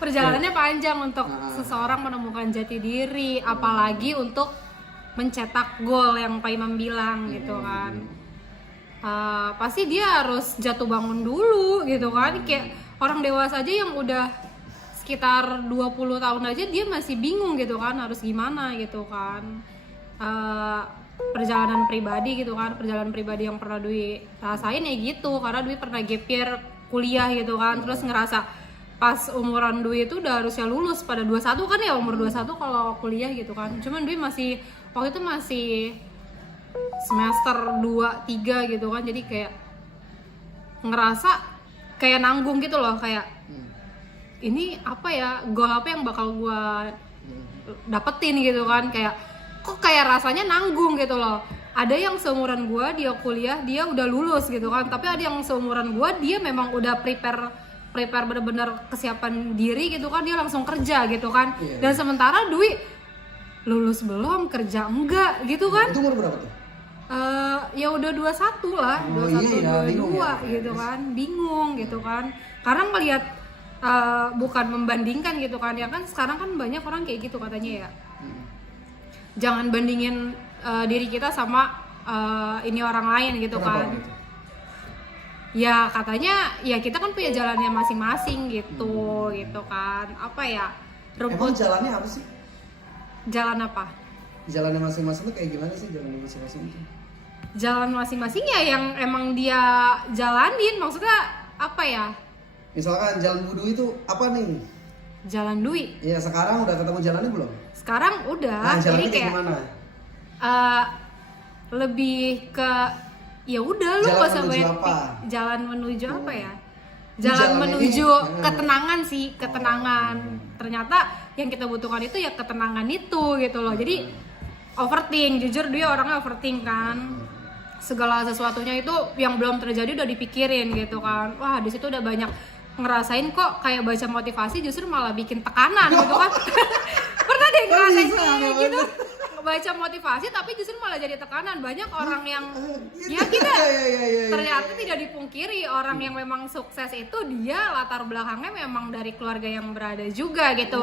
Perjalanannya panjang untuk seseorang menemukan jati diri, apalagi untuk mencetak gol yang Pak Imam bilang gitu kan. Pasti dia harus jatuh bangun dulu gitu kan. Kayak orang dewasa aja yang udah sekitar 20 tahun aja dia masih bingung gitu kan, harus gimana gitu kan. Perjalanan pribadi gitu kan, perjalanan pribadi yang pernah Dwi rasain ya gitu, karena Dwi pernah gap year kuliah gitu kan, terus ngerasa pas umuran Dwi itu udah harusnya lulus pada 21 kan ya, umur 21 kalau kuliah gitu kan, cuman Dwi masih, waktu itu masih semester 2-3 gitu kan, jadi kayak ngerasa kayak nanggung gitu loh, kayak ini apa ya, goal apa yang bakal gua dapetin gitu kan, kayak kok kayak rasanya nanggung gitu loh. Ada yang seumuran gue, dia kuliah, dia udah lulus gitu kan, tapi ada yang seumuran gue, dia memang udah prepare bener-bener kesiapan diri gitu kan, dia langsung kerja gitu kan. Dan sementara Dwi lulus belum, kerja enggak gitu kan. Itu umur berapa tuh? Ya udah 21 lah, 22 gitu kan, bingung gitu kan. Karena ngelihat bukan membandingkan gitu kan, ya kan sekarang kan banyak orang kayak gitu katanya ya. Jangan bandingin diri kita sama ini orang lain gitu. Kenapa kan gitu? Ya katanya ya kita kan punya jalannya masing-masing gitu gitu kan, apa ya, emang jalannya apa sih? Jalan apa? Jalannya masing-masing tuh kayak gimana sih jalannya masing-masing itu? Jalan masing-masing ya yang emang dia jalanin, maksudnya apa ya? Misalkan jalan Wudu itu apa nih? Jalan Dwi. Ya sekarang udah ketemu jalannya belum? Sekarang udah. Nah, jalannya jadi kayak gimana? Lebih ke ya udah lu gak usah jalan menuju apa ya? Jalan menuju ketenangan sih, ketenangan. Ternyata yang kita butuhkan itu ya ketenangan itu gitu loh. Jadi overthink, jujur dia orangnya overthink kan. Segala sesuatunya itu yang belum terjadi udah dipikirin gitu kan. Wah, di situ udah banyak ngerasain kok kayak baca motivasi justru malah bikin tekanan gitu kan. Pernah deh ngerasain kayak gitu, baca motivasi tapi justru malah jadi tekanan. Banyak orang yang ya kita ternyata tidak dipungkiri, orang yang memang sukses itu dia latar belakangnya memang dari keluarga yang berada juga gitu.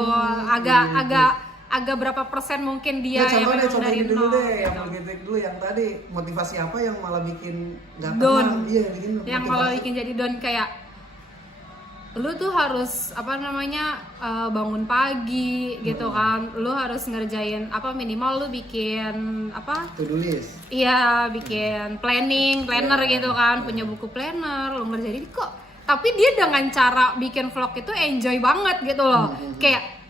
Agak berapa persen mungkin dia yang memang dari nol dulu deh, yang dulu yang tadi motivasi apa yang malah bikin nggak tenang. Iya, bikin yang malah bikin jadi down, kayak lu tuh harus bangun pagi gitu kan, lu harus ngerjain minimal lu bikin to-do list. Iya, bikin planner gitu kan, punya buku planner, lu ngerjain kok. Tapi dia dengan cara bikin vlog itu enjoy banget gitu loh. Kayak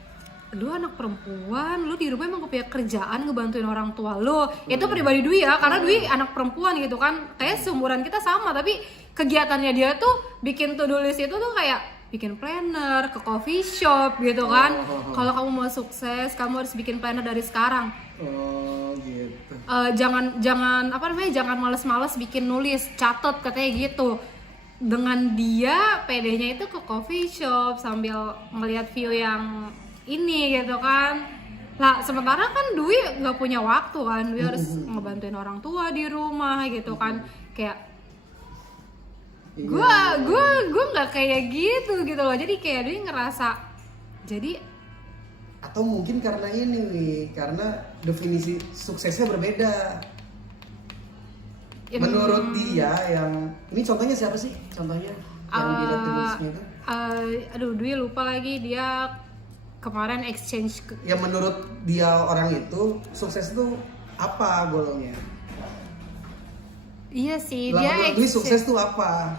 lu anak perempuan, lu di rumah emang punya kerjaan ngebantuin orang tua lu. Itu pribadi Dwi ya, karena Dwi anak perempuan gitu kan. Kayak seumuran kita sama, tapi kegiatannya dia tuh bikin to-do list itu tuh kayak bikin planner, ke coffee shop gitu kan. Kalau kamu mau sukses, kamu harus bikin planner dari sekarang. Oh gitu. Jangan males-males bikin nulis, catet katanya gitu. Dengan dia pedenya itu ke coffee shop sambil ngelihat view yang ini gitu kan. Lah sementara kan Dwi nggak punya waktu kan, Dwi harus ngebantuin orang tua di rumah gitu kan. Kayak gue nggak kayak gitu loh, jadi kayak dia ngerasa jadi, atau mungkin karena ini nih, karena definisi suksesnya berbeda menurut dia. Yang ini contohnya siapa sih contohnya yang dilihat tulisnya itu? Dwi lupa lagi, dia kemarin exchange yang menurut dia orang itu sukses itu apa golongnya? Iya sih, dia Dwi sukses tuh apa?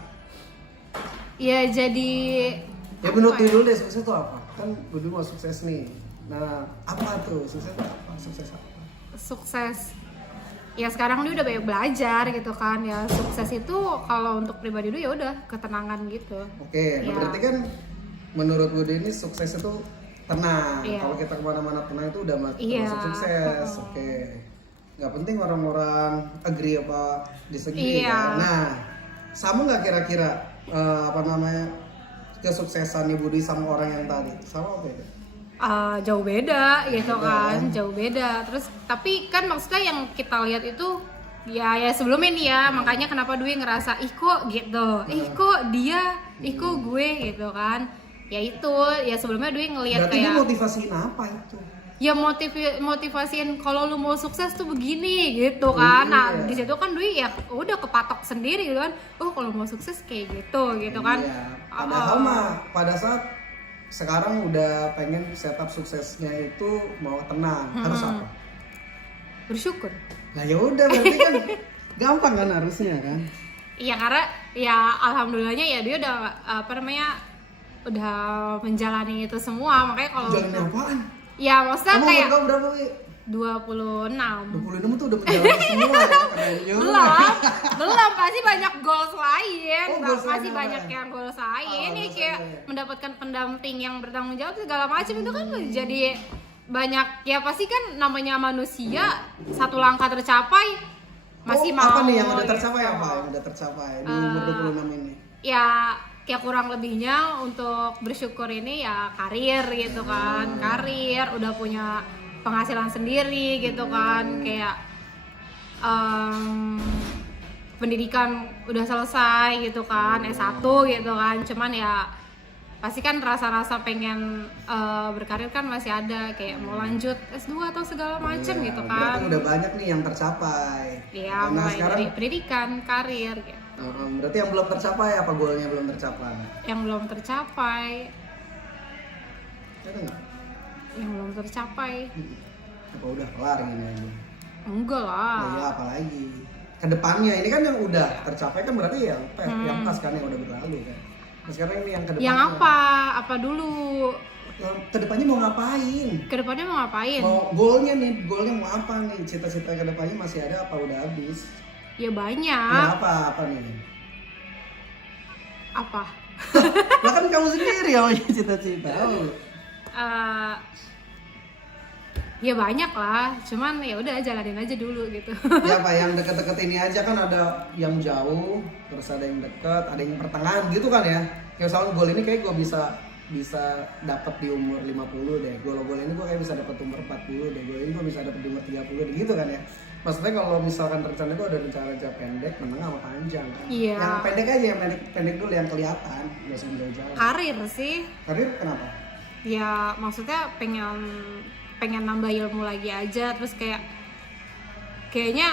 Ya jadi ya menurut dulu deh sukses itu apa? Kan gue dulu mau sukses nih. Nah apa tuh sukses itu apa? Sukses apa? Sukses ya sekarang dia udah banyak belajar gitu kan ya. Sukses itu kalau untuk pribadi dia ya udah ketenangan gitu. Oke, ya. Berarti kan menurut Budi ini sukses itu tenang. Iya. Kalau kita kemana-mana tenang itu udah termasuk sukses. Oke. Nggak penting orang-orang agree apa disagree. Iya. Kan? Nah sama nggak kira-kira kesuksesannya Budi sama orang yang tadi? Sama apa itu? Jauh beda gitu kan, jauh beda. Terus tapi kan maksudnya yang kita lihat itu Ya sebelumnya nih ya, makanya kenapa Dwi ngerasa ih kok gitu, ih kok dia, ih kok gue gitu kan. Ya itu, ya sebelumnya Dwi ngelihat berarti kayak dia motivasiin apa itu? ya motivasiin kalau lu mau sukses tuh begini gitu kan. Nah Iya. di situ kan Dwi ya udah kepatok sendiri gitu kan, oh kalau mau sukses kayak gitu kan. Iya. Padahal mah pada saat sekarang udah pengen setup suksesnya itu mau tenang, harus apa? Bersyukur. Nah ya udah berarti kan gampang kan harusnya kan? Iya karena ya alhamdulillahnya ya dia udah apa namanya udah menjalani itu semua, makanya kalau Jalannya apaan? ya maksudnya Kamu kayak umur kamu berapa, Wi? 26. 26 tuh udah menjalani semua ya? Keren juga. belum pasti banyak goals lain. Oh, goals masih lain banyak apa? yang goals lain nih goals kayak lain. mendapatkan pendamping yang bertanggung jawab segala macam itu kan jadi banyak ya pasti kan namanya manusia satu langkah tercapai masih mau Apa nih yang udah gitu. tercapai apa? Yang udah tercapai di umur 26 ini? Ya kayak kurang lebihnya untuk bersyukur ini ya karir gitu kan, karir udah punya penghasilan sendiri gitu kan, kayak pendidikan udah selesai gitu kan, S1 gitu kan, cuman ya pasti kan rasa-rasa pengen berkarir kan masih ada, kayak mau lanjut S2 atau segala macem Iya, gitu berarti kan. udah banyak nih yang tercapai. Iya, Nah mulai sekarang dari pendidikan, karir gitu. berarti yang belum tercapai apa goalnya belum tercapai? Yang belum tercapai, Ada nggak? yang belum tercapai. Apa udah kelar gini aja? Enggak Nah, lah. ya apalagi kedepannya ini kan yang udah tercapai kan berarti yang pas kan yang udah berlalu kan. Nah, sekarang ini yang kedepannya. Yang apa? Apa dulu? Yang kedepannya mau ngapain? Kedepannya mau ngapain? Mau goalnya mau apa nih? Cita-cita kedepannya masih ada apa udah habis? Ya banyak. Nah, apa nih? Apa? Lah kan kamu sendiri yang punya cita-cita. Eh, ya banyak lah. Cuman ya udah jalanin aja dulu gitu. Ya apa yang deket-deket ini aja kan ada yang jauh, terus ada yang deket, ada yang pertengahan gitu kan ya. Kayak misalnya goal ini kayak gue bisa dapat di umur 50 deh. Goal ini gue kayak bisa dapat umur 40 deh. Goal ini gue bisa dapat di umur 30 deh gitu kan ya. Maksudnya kalau misalkan rencana gue ada rencana jangka pendek, menengah sama panjang kan. Iya. Yang pendek aja, yang pendek dulu yang kelihatan, nggak usah jauh-jauh. Karir sih. Karir kenapa? Ya maksudnya pengen nambah ilmu lagi aja, terus kayaknya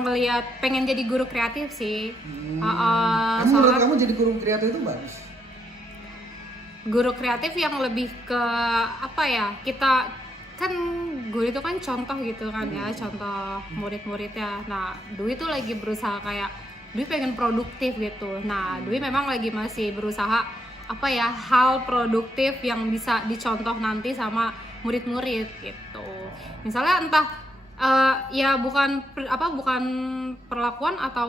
ngelihat pengen jadi guru kreatif sih. Kamu menurut kamu jadi guru kreatif itu bagus? Guru kreatif yang lebih ke apa ya, kita kan guru itu kan contoh gitu kan ya, contoh murid-muridnya. Nah Dwi tuh lagi berusaha kayak Dwi pengen produktif gitu. Nah Dwi memang lagi masih berusaha apa ya, hal produktif yang bisa dicontoh nanti sama murid-murid gitu. Misalnya entah ya bukan perlakuan atau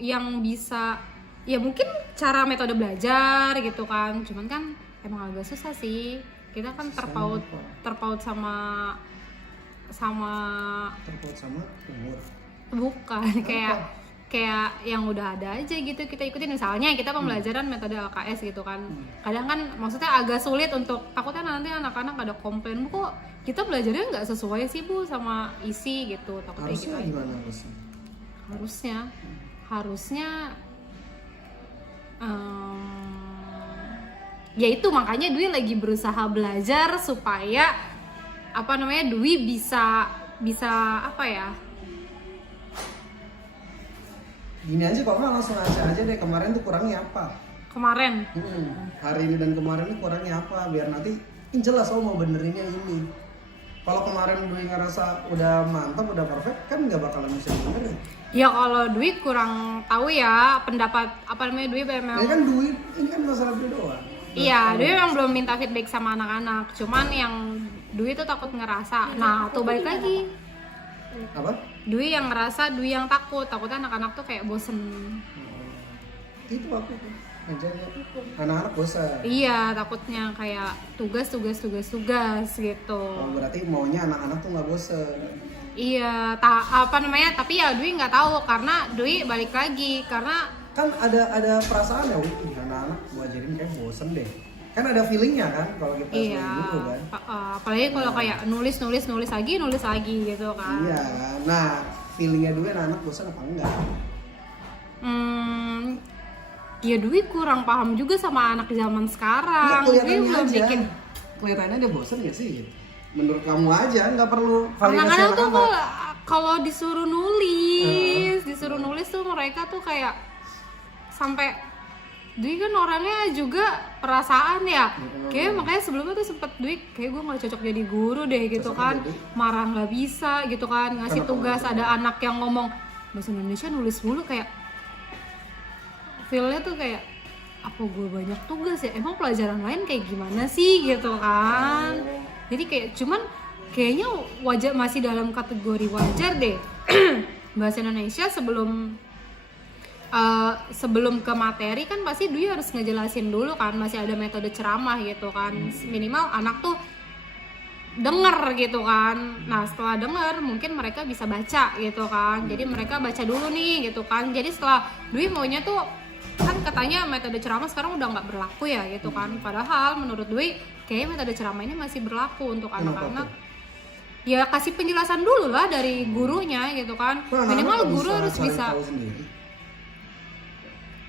yang bisa ya mungkin cara metode belajar gitu kan. Cuman kan emang agak susah sih. Kita kan terpaut sama Terpaut sama umur. bukan kayak yang udah ada aja gitu kita ikutin. Misalnya kita pembelajaran metode LKS gitu kan, kadang kan maksudnya agak sulit untuk, takutnya nanti anak-anak ada komplain, Bu kok kita belajarnya nggak sesuai sih Bu sama isi gitu, takutnya Harusnya gitu. gimana harusnya? Harusnya ya itu makanya Dwi lagi berusaha belajar supaya apa namanya, Dwi bisa apa ya, Gini aja kok nggak langsung aja deh, kemarin tuh kurangnya apa? kemarin Hari ini dan kemarin tuh kurangnya apa? Biar nanti jelas mau benerinnya ini. Kalau kemarin Dwi ngerasa udah mantap, udah perfect, kan nggak bakalan bisa benerin. ya kalau Dwi kurang tahu ya pendapat apa namanya, Dwi memang Ini kan Dwi, ini kan masalah Dwi doang. iya, Dwi memang belum minta feedback sama anak-anak, cuman yang Dwi tuh takut ngerasa, nah tuh balik lagi, Apa? Dwi yang ngerasa, Dwi yang takutnya anak-anak tuh kayak bosen. Itu aku tuh. Anak-anak bosan. Iya, takutnya kayak tugas gitu. Oh, berarti maunya anak-anak tuh nggak bosan. Iya, apa namanya? Tapi ya Dwi nggak tahu karena Dwi balik lagi karena Kan ada perasaan ya, wih anak-anak gua ajarin kayak bosen deh. Kan ada feelingnya kan kalau kita iya, selain gitu kan. apalagi kalau kayak nulis lagi gitu kan. Iya. Nah, feelingnya Dwi anak bosan apa enggak? Ya Dwi kurang paham juga sama anak zaman sekarang. Nggak, Dwi belum bikin. Kelihatannya dia bosan nggak sih? Menurut kamu aja, nggak perlu validasi Anak-anak tuh anak-anak. kalau disuruh nulis tuh mereka tuh kayak sampai Dwi kan orangnya juga perasaan ya. Kayak makanya sebelumnya tuh sempet Dwi kayak gue nggak cocok jadi guru deh gitu Cocok kan. jadi? Marah nggak bisa gitu kan, ngasih Kenapa tugas nggak bisa? ada anak yang ngomong bahasa Indonesia nulis mulu kayak feel-nya tuh kayak apa gue banyak tugas ya, emang pelajaran lain kayak gimana sih gitu kan. Jadi kayak cuman kayaknya wajar, masih dalam kategori wajar deh. Bahasa Indonesia sebelum ke materi kan pasti Dwi harus ngejelasin dulu kan, masih ada metode ceramah gitu kan, minimal anak tuh denger gitu kan. Nah setelah denger mungkin mereka bisa baca gitu kan, jadi mereka baca dulu nih gitu kan. Jadi setelah Dwi maunya tuh kan katanya metode ceramah sekarang udah nggak berlaku ya gitu kan, padahal menurut Dwi kayaknya metode ceramah ini masih berlaku untuk anak-anak. Ya kasih penjelasan dulu lah dari gurunya gitu kan, minimal guru harus bisa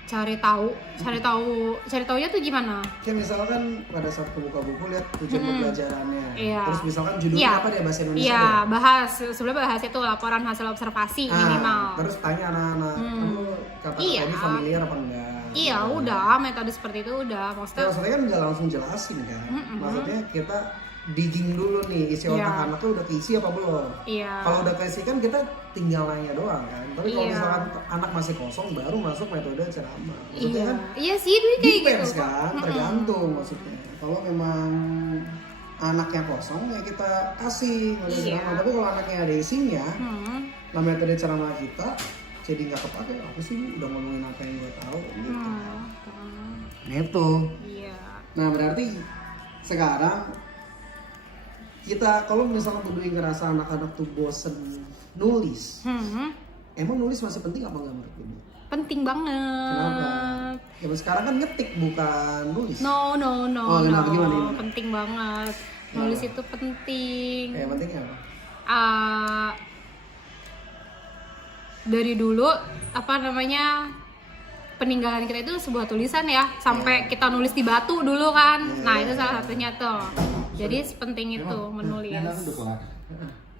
cari taunya tuh gimana? Kayak misalkan pada saat buka buku lihat tujuan pembelajarannya. Iya. Terus misalkan judulnya apa deh bahasa Indonesia? Iya, deh. sebelum bahas itu laporan hasil observasi Ah, minimal. Terus tanya anak-anak, kamu kata Iya. ini familiar apa enggak? Iya, udah metode seperti itu udah. Ya, Maksudnya maksudnya kan nggak langsung jelasin kan? Maksudnya kita digging dulu nih isi otak Iya. anak tuh udah keisi apa belum? iya. Kalau udah keisi kan kita tinggal nanya doang kan. Tapi kalau Iya. misalkan anak masih kosong baru masuk metode ceramah. Maksudnya Iya. kan Iya sih Dwi kayak depends gitu. kan, tergantung maksudnya. Kalau memang anaknya kosong ya kita kasih metode Iya. ceramah. Tapi kalau anaknya ada isinya, Hmm. nah metode ceramah kita jadi nggak kepake. Aku sih udah ngomongin apa yang gue tahu gitu. Itu. Iya. Nah berarti sekarang kita kalau misalnya Dwi ngerasa anak-anak tuh bosen nulis, emang nulis masih penting apa nggak menurut Dwi? Penting banget. Kenapa? Ya sekarang kan ngetik bukan nulis. No. Oh, kenapa? Gimana? Penting banget. Nulis itu penting. Kayak pentingnya apa? Dari dulu apa namanya, peninggalan kita itu sebuah tulisan ya, sampai kita nulis di batu dulu kan. Nah itu salah satunya tuh. Jadi sepenting itu menulis. Ini anak udah kelar.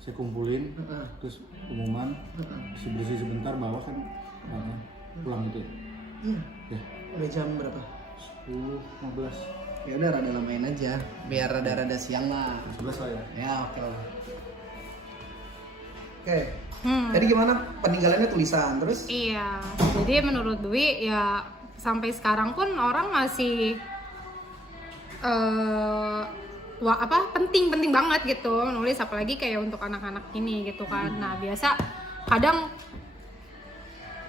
Saya kumpulin, terus pengumuman, bersih-bersih sebentar, bawa kan pulang gitu. Iya. Ya, Udah jam berapa? 10, 15, Ya udah rada lamain aja, biar rada siang lah. 11 lah ya. Ya oke lah. Oke. Tadi gimana peninggalannya tulisan terus? Iya. Jadi menurut Dwi ya sampai sekarang pun orang masih penting banget gitu nulis, apalagi kayak untuk anak-anak ini gitu kan. Nah biasa kadang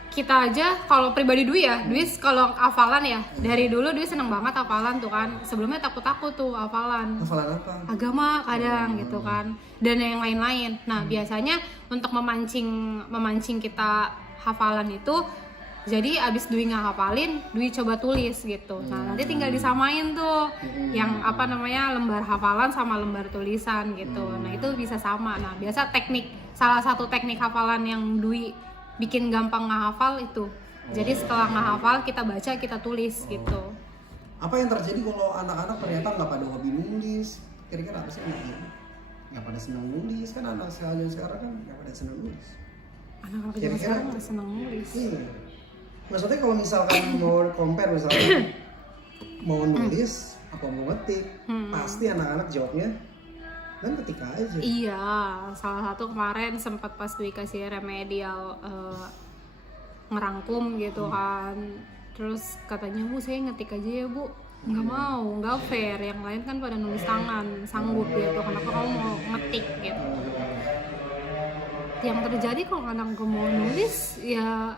kita aja kalau pribadi Dwi ya, Dwi kalau hafalan ya dari dulu Dwi seneng banget hafalan tuh kan. Sebelumnya takut tuh hafalan Hafalan apa? agama kadang gitu kan, dan yang lain-lain. Nah biasanya untuk memancing kita hafalan itu, jadi abis Dwi ngehafalin, Dwi coba tulis gitu. Nah nanti tinggal disamain tuh yang apa namanya lembar hafalan sama lembar tulisan gitu. Nah itu bisa sama. Nah biasa salah satu teknik hafalan yang Dwi bikin gampang ngehafal itu. Jadi setelah ngehafal kita baca, kita tulis gitu. Apa yang terjadi kalau anak-anak ternyata nggak pada hobi nulis? Kira-kira apa sih yang nggak pada senang nulis? Kan anak sekarang kan nggak pada senang nulis. Anak-anak zaman Kira-kira sekarang nggak seneng nulis. Iya. Maksudnya kalau misalkan mau compare misalkan mau nulis apa mau ngetik, pasti anak-anak jawabnya dan ketik aja. Iya, salah satu kemarin sempat pas Dwi kasih remedial ngerangkum gitu kan. Terus katanya, Bu saya ngetik aja ya Bu. Nggak mau, nggak fair. Yang lain kan pada nulis tangan, sanggup gitu. Kenapa kamu mau ngetik gitu? Yang terjadi kalau anak gak mau nulis ya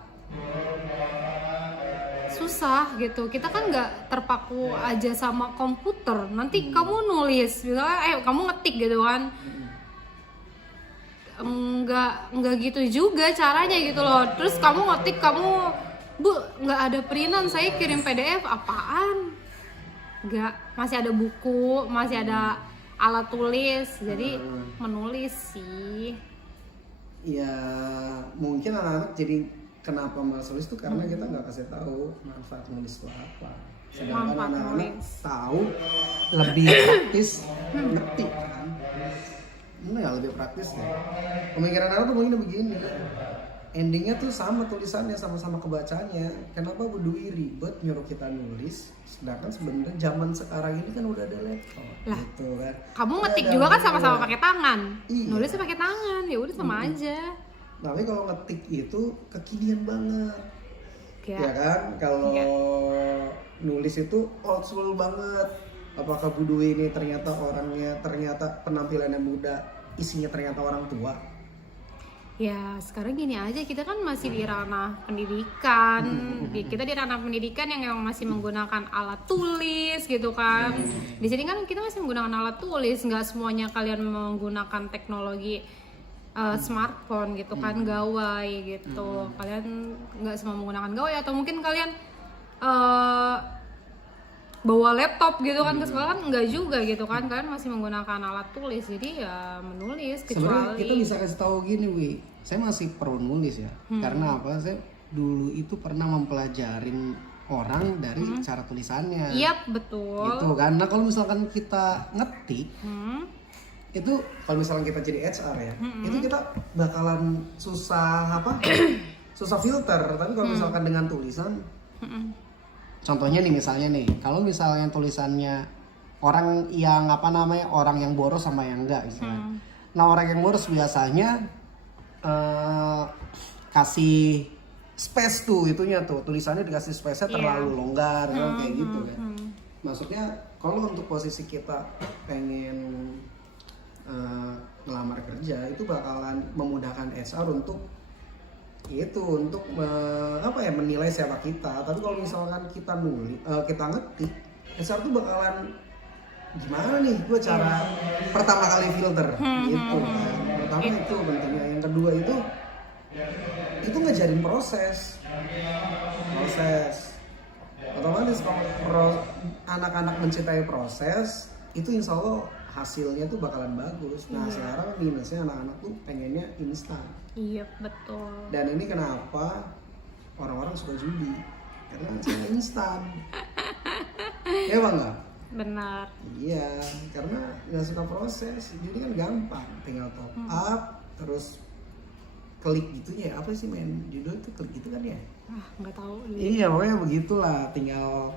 susah gitu. Kita kan nggak terpaku aja sama komputer. Nanti kamu nulis, misalnya kamu ngetik gitu kan. Enggak gitu juga caranya gitu loh. Terus kamu ngetik, Bu nggak ada printan, saya kirim PDF, apaan? Nggak, masih ada buku, masih ada alat tulis, jadi menulis sih. ya mungkin anak-anak jadi kenapa malas nulis tuh karena kita nggak kasih tahu manfaat nulis itu apa. Sedangkan Manfaat anak-anak nulis. tahu lebih praktis ngetik kan. Ini ya lebih praktis ya. Pemikiran anak tuh mungkin begini. Endingnya tuh sama tulisannya, sama-sama kebacanya. Kenapa berdui ribet nyuruh kita nulis? Sedangkan sebenarnya zaman sekarang ini kan udah ada laptop, Lah, gitu kan. Kamu Udah ngetik ada juga kan web. sama-sama pakai tangan. Iya. Nulisnya pakai tangan, ya udah sama aja. Tapi kalau ngetik itu kekinian banget. Ya Kayak kan? Kalau Iya. nulis itu old school banget. Apakah Bu Dwi ini ternyata orangnya ternyata penampilannya muda, isinya ternyata orang tua? ya sekarang gini aja, kita kan masih di ranah pendidikan. Kita di ranah pendidikan yang memang masih menggunakan alat tulis gitu kan. Di sini kan kita masih menggunakan alat tulis, nggak semuanya kalian menggunakan teknologi smartphone gitu kan, gawai gitu. Kalian nggak semua menggunakan gawai, atau mungkin kalian bawa laptop gitu kan ke sekolah, kan enggak juga gitu kan. Kalian masih menggunakan alat tulis, jadi ya menulis Sebenarnya kecuali kita bisa kasih tahu gini, Wi. Saya masih pro nulis ya. Karena apa? Saya dulu itu pernah mempelajarin orang dari cara tulisannya. iya betul. Gitu kan. Nah, kalau misalkan kita ngetik Hmm, itu kalau misalkan kita jadi HR ya, itu kita bakalan susah apa? susah filter. Tapi kalau misalkan dengan tulisan, contohnya nih misalnya nih, kalau misalnya tulisannya orang yang apa namanya, orang yang boros sama yang enggak misalnya. Nah, orang yang boros biasanya kasih space tuh itunya tuh, tulisannya dikasih space-nya terlalu longgar kayak gitu kan. Maksudnya kalau untuk posisi kita pengen ngelamar kerja itu bakalan memudahkan HR untuk itu untuk apa ya, menilai siapa kita. Tapi kalau misalkan kita nulis kita ngetik, HR tuh bakalan gimana nih gue cara pertama kali filter gitu kan. Pertama itu pentingnya, yang kedua itu ngajarin proses otomatis. Kalau anak-anak mencintai proses itu insya Allah hasilnya tuh bakalan bagus. Nah sekarang minusnya anak-anak tuh pengennya instan. iya betul. Dan ini kenapa orang-orang suka judi, karena hasilnya instan. Ya bang nggak? Benar. Iya, karena nggak suka proses. Judi kan gampang, tinggal top up, terus klik gitunya. Apa sih main judul itu klik gitu kan ya? Nggak tahu. Iya, pokoknya begitulah. Tinggal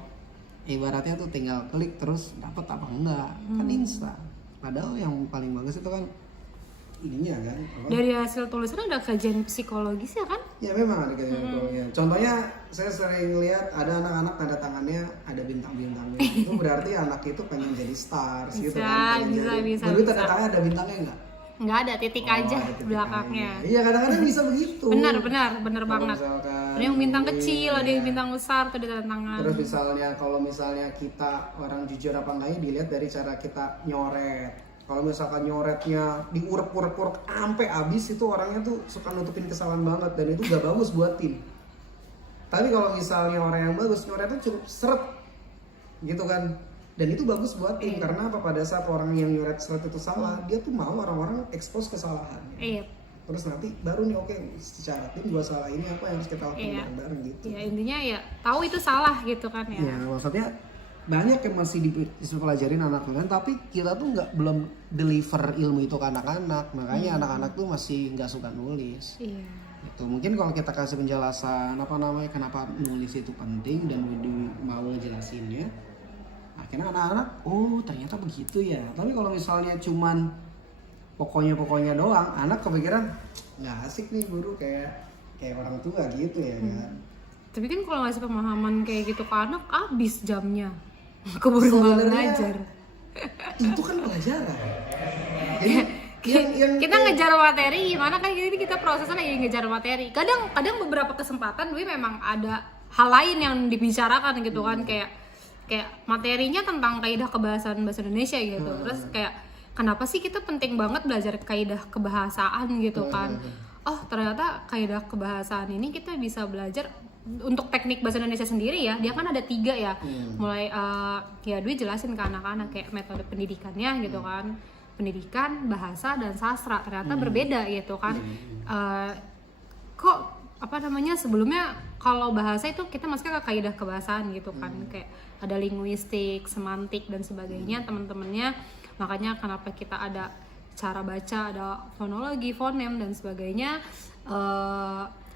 ibaratnya tuh tinggal klik terus dapat apa enggak, kan instan. Padahal yang paling bagus itu kan ininya kan. Apa? Dari hasil tulisan ada kajian psikologis ya kan? Ya memang ada kajian psikologi. Contohnya saya sering lihat ada anak-anak tanda tangannya ada bintang-bintangnya. Itu berarti anak itu pengen jadi stars gitu kan. Bisa. Tapi tanda tangannya ada bintangnya enggak? Nggak ada, titik aja ada titik belakangnya. aja. Iya, kadang-kadang bisa begitu. Benar Kalau banget. misalkan Ada yang bintang kecil, ada yang iya. bintang besar tuh di tanda tangan. Terus misalnya kalau misalnya kita orang jujur apa enggaknya dilihat dari cara kita nyoret. Kalau misalkan nyoretnya diurek-urek sampai habis, itu orangnya tuh suka nutupin kesalahan banget dan itu gak bagus buat tim. Tapi kalau misalnya orang yang bagus nyoretnya cukup seret gitu kan. Dan itu bagus buat tim karena apa, pada saat orang yang nyoret seret itu salah, dia tuh mau orang-orang expose kesalahannya. Iya. Terus nanti baru nih oke, secara tim gua salah ini apa yang harus kita lakukan Iya. bareng-bareng gitu. Ya intinya ya tahu itu salah gitu kan ya. Ya maksudnya banyak yang masih dipelajarin anak-anak, tapi kita tuh belum deliver ilmu itu ke anak-anak. Makanya anak-anak tuh masih nggak suka nulis. Iya. Itu mungkin kalau kita kasih penjelasan apa namanya kenapa nulis itu penting dan mau jelasinnya, akhirnya anak-anak oh ternyata begitu ya. Tapi kalau misalnya cuman pokoknya doang, anak kepikiran nggak asik nih guru kayak orang tua gitu ya kan. Tapi kan kalau ngasih pemahaman kayak gitu ke anak, habis jamnya. Keburu Sebenarnya belajar. itu kan pelajaran. Jadi yang Kita ngejar materi gimana kan, kita prosesnya lagi ngejar materi. Kadang beberapa kesempatan Dwi memang ada hal lain yang dibicarakan gitu kan, kayak materinya tentang kaidah kebahasaan bahasa Indonesia gitu. Terus kayak kenapa sih kita penting banget belajar kaidah kebahasaan gitu kan. Oh, ternyata kaidah kebahasaan ini kita bisa belajar untuk teknik bahasa Indonesia sendiri ya. Dia kan ada 3 ya. Mulai ya Dwi jelasin ke anak-anak kayak metode pendidikannya gitu kan. pendidikan, bahasa dan sastra ternyata berbeda gitu kan. Kok apa namanya sebelumnya kalau bahasa itu kita masuknya ke kaidah kebahasaan gitu kan, kayak ada linguistik, semantik dan sebagainya teman-temannya. Makanya kenapa kita ada cara baca, ada fonologi, fonem dan sebagainya,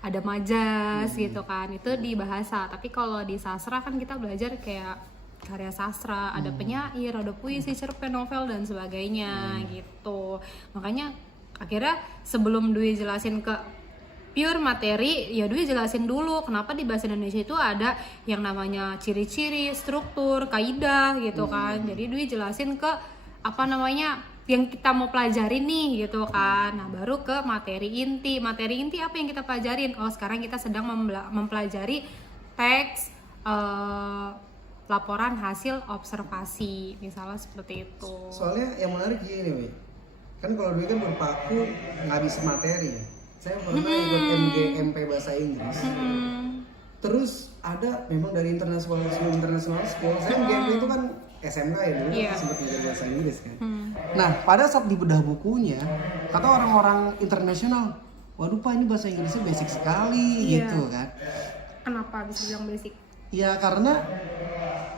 ada majas gitu kan, itu di bahasa. Tapi kalau di sastra kan kita belajar kayak karya sastra, ada penyair, ada puisi, cerpen, novel dan sebagainya gitu. Makanya akhirnya sebelum Dwi jelasin ke pure materi, ya Dwi jelasin dulu kenapa di bahasa Indonesia itu ada yang namanya ciri-ciri, struktur, kaidah gitu kan. Jadi Dwi jelasin ke apa namanya yang kita mau pelajari nih gitu kan. Nah baru ke materi inti. Materi inti apa yang kita pelajarin? Oh sekarang kita sedang mempelajari teks, laporan hasil observasi, misalnya seperti itu. Soalnya yang menarik gini, Wi. Kan kalau Dwi kan berpaku ngabis materi ya. Saya pernah ikut MGMP bahasa Inggris. Terus ada memang dari international school. Saya MGMP itu kan SMK ya dulu, sempat belajar bahasa Inggris kan. Nah pada saat dibedah bukunya, kata orang-orang internasional, waduh Pak ini bahasa Inggrisnya basic sekali gitu kan. Kenapa bisa bilang basic? Ya karena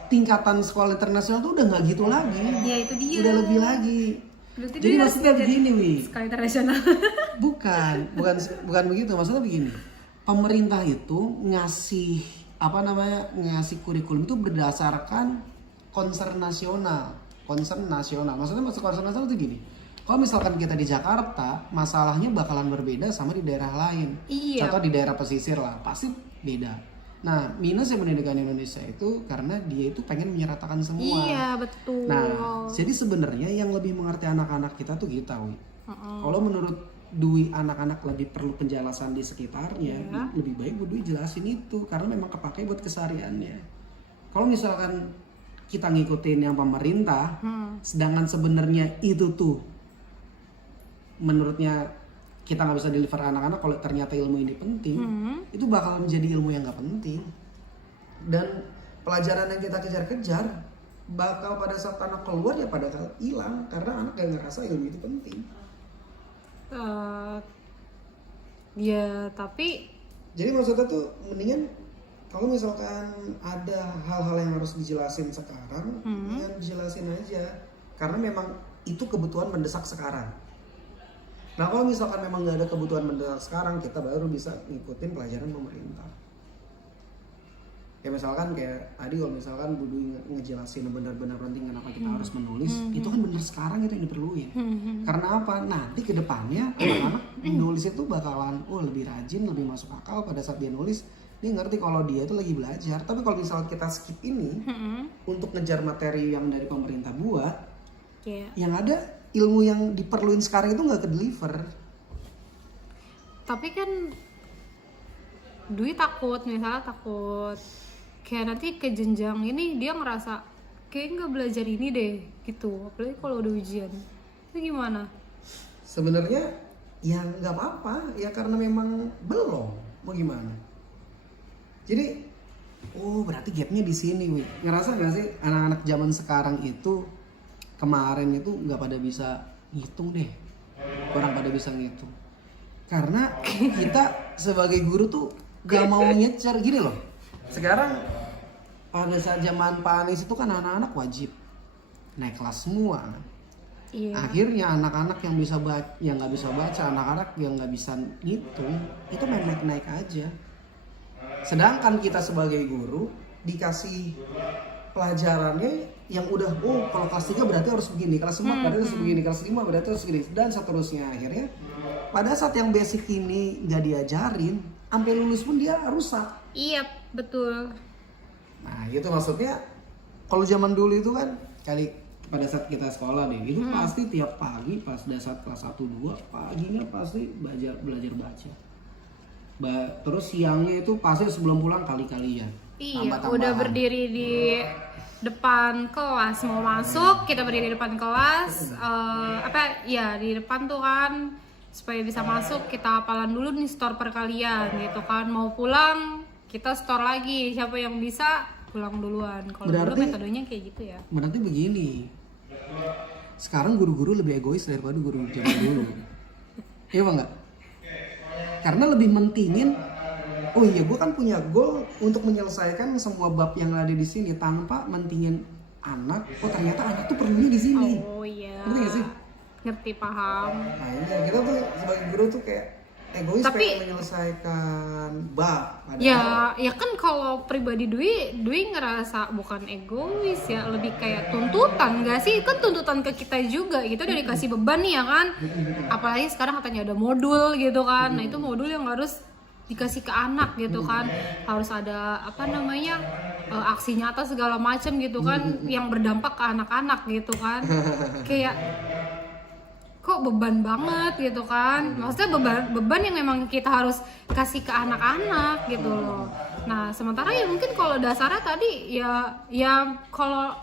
tingkatan sekolah internasional tuh udah nggak gitu lagi. Ya itu dia. Udah lebih lagi. Berarti jadi maksudnya begini, Wi. Sekolah internasional. bukan begitu. Maksudnya begini. Pemerintah itu ngasih kurikulum itu berdasarkan concern nasional. Maksudnya maksud concern nasional itu gini. Kalau misalkan kita di Jakarta, masalahnya bakalan berbeda sama di daerah lain. Iya. Contoh di daerah pesisir lah, pasti beda. Nah, minusnya pendidikan Indonesia itu karena dia itu pengen menyeratakan semua. Iya, betul. Nah, jadi sebenarnya yang lebih mengerti anak-anak kita tuh kita, Wi. Kalau menurut Dwi, anak-anak lebih perlu penjelasan di sekitarnya, lebih baik Dwi jelasin itu karena memang kepake buat kesehariannya. Kalau misalkan kita ngikutin yang pemerintah, sedangkan sebenarnya itu tuh menurutnya kita nggak bisa deliver anak-anak kalau ternyata ilmu ini penting, itu bakal menjadi ilmu yang nggak penting. Dan pelajaran yang kita kejar-kejar bakal pada saat anak keluar ya pada hilang karena anak yang ngerasa ilmu itu penting. Ya tapi jadi maksudnya tuh mendingan kalau misalkan ada hal-hal yang harus dijelasin sekarang, mendingan dijelasin aja karena memang itu kebutuhan mendesak sekarang. Nah kalau misalkan memang nggak ada kebutuhan mendesak sekarang, kita baru bisa ngikutin pelajaran pemerintah. Ya misalkan kayak tadi kalau misalkan Budu ngejelasin benar-benar penting kenapa kita harus menulis, itu kan benar sekarang itu yang diperluin. Karena apa? Nanti ke depannya anak-anak menulis itu bakalan lebih rajin, lebih masuk akal pada saat dia nulis. Dia ngerti kalau dia itu lagi belajar. Tapi kalau misalkan kita skip ini untuk ngejar materi yang dari pemerintah buat, yang ada ilmu yang diperluin sekarang itu nggak ke deliver. Tapi kan Dwi takut kayak nanti ke jenjang ini dia ngerasa kayak nggak belajar ini deh gitu, apalagi kalau udah ujian. Itu gimana? Sebenarnya ya nggak apa-apa ya karena memang belum, mau gimana. Jadi berarti gapnya di sini, Wi. Ngerasa nggak sih anak-anak zaman sekarang itu kemarin itu nggak pada bisa ngitung deh, kurang pada bisa ngitung karena kita sebagai guru tuh gak mau nyecer gini loh. Sekarang pada saat zaman Pak Anies itu kan anak-anak wajib naik kelas semua. Akhirnya anak-anak yang bisa yang nggak bisa baca, anak-anak yang nggak bisa ngitung itu main naik aja. Sedangkan kita sebagai guru dikasih pelajarannya yang udah kalau kelas 3 berarti harus begini, kelas 4 berarti harus begini, kelas 5 berarti harus begini dan seterusnya. Akhirnya pada saat yang basic ini nggak diajarin, sampai lulus pun dia rusak. Iya, betul. Nah, gitu maksudnya kalau zaman dulu itu kan pada saat kita sekolah nih, itu pasti tiap pagi pas saat kelas 1 2 paginya pasti belajar baca. Terus siangnya itu pasti sebelum pulang kali-kalian. Iya, udah berdiri di depan kelas mau masuk, kita berdiri di depan kelas, di depan tuh kan supaya bisa masuk kita hafalan dulu nih store perkalian gitu kan, mau pulang kita store lagi, siapa yang bisa pulang duluan. Kalau dulu metodenya kayak gitu ya. Berarti begini, sekarang guru-guru lebih egois daripada guru zaman dulu. Iya bang nggak? Karena lebih mentingin, oh iya gue kan punya goal untuk menyelesaikan semua bab yang ada di sini tanpa mentingin anak. Oh ternyata anak tuh perlunya di sini. Oh iya. Ngerti gak sih? Ngerti, paham. Nah iya, kita tuh sebagai guru tuh kayak egois, pengen menyelesaikan bab. Ya kan kalau pribadi Dwi ngerasa bukan egois ya, lebih kayak tuntutan gak sih? Kan tuntutan ke kita juga, kita udah dikasih beban nih ya kan. Apalagi sekarang katanya ada modul gitu kan. Nah itu modul yang harus dikasih ke anak gitu kan, harus ada aksi nyata segala macam gitu kan, yang berdampak ke anak-anak gitu kan. Kayak kok beban banget gitu kan, maksudnya beban yang memang kita harus kasih ke anak-anak gitu loh. Nah sementara ya mungkin kalau dasarnya tadi ya kalau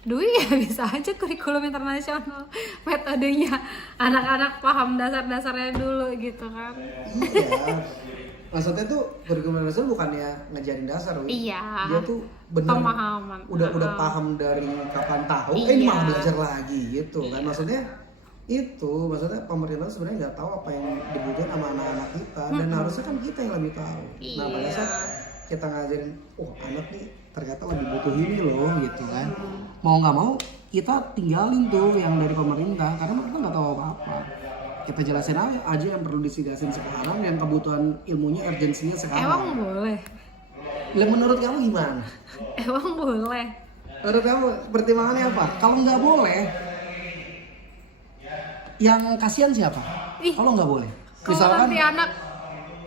Dwi ya bisa aja kurikulum internasional, metodenya anak-anak paham dasar-dasarnya dulu gitu kan. Iya, maksudnya tuh kurikulum internasional bukannya ngajarin dasar, Iya. Dia tuh benar pemahaman. udah paham dari kapan tahu, Iya. ini malah belajar lagi gitu kan. Maksudnya pemerintah sebenarnya nggak tahu apa yang dibutuhin sama anak-anak kita, dan harusnya kan kita yang lebih tahu. Nah pada saat kita ngajarin, oh anak nih ternyata lebih butuh ini loh gitu kan, mau nggak mau kita tinggalin tuh yang dari pemerintah karena kita nggak tahu apa-apa. Kita jelasin aja yang perlu disediain sekarang, yang kebutuhan ilmunya urgensinya sekarang. Emang boleh? Menurut kamu gimana? Emang boleh? Menurut kamu pertimbangannya apa? Kalau nggak boleh, yang kasihan siapa? Kalau nggak boleh, Kalau nanti anak,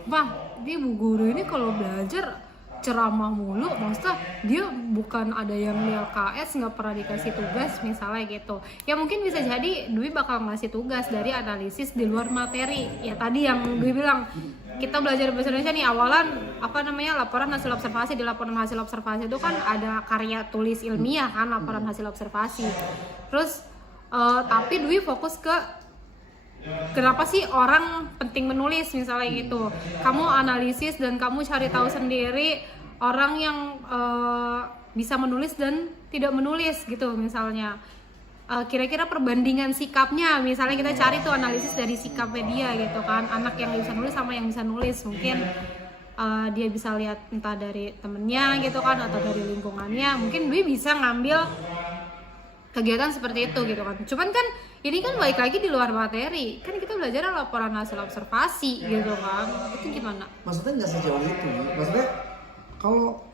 bang, dia bu guru ini kalau belajar ceramah mulu, maksudnya dia bukan ada yang di LKS, nggak pernah dikasih tugas misalnya gitu. Ya mungkin bisa jadi Dwi bakal ngasih tugas dari analisis di luar materi. Ya tadi yang Dwi bilang, kita belajar bahasa Indonesia nih awalan laporan hasil observasi. Di laporan hasil observasi itu kan ada karya tulis ilmiah kan, laporan hasil observasi. Terus tapi Dwi fokus ke kenapa sih orang penting menulis misalnya gitu. Kamu analisis dan kamu cari tahu sendiri orang yang bisa menulis dan tidak menulis gitu misalnya. Kira-kira perbandingan sikapnya, misalnya kita cari tuh analisis dari sikapnya dia gitu kan, anak yang bisa nulis sama yang bisa nulis. Mungkin dia bisa lihat entah dari temennya gitu kan, atau dari lingkungannya. Mungkin Dwi bisa ngambil kegiatan seperti itu gitu kan. Cuman kan ini kan balik lagi di luar materi, kan kita belajar laporan hasil observasi gitu kan. Itu gimana? Maksudnya nggak sejauh itu. Maksudnya kalau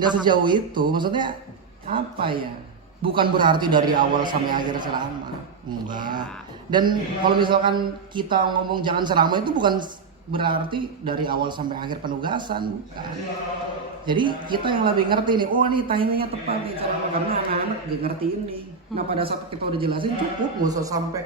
nggak paham. sejauh itu, maksudnya apa ya? Bukan berarti dari awal sampai akhir ceramah, enggak. Dan kalau misalkan kita ngomong jangan ceramah itu bukan berarti dari awal sampai akhir penugasan, bukan. Jadi kita yang lebih ngerti nih, oh nih timingnya tepat nih ceramah karena anak-anak gak ngerti ini. Nah pada saat kita udah jelasin cukup, nggak usah sampai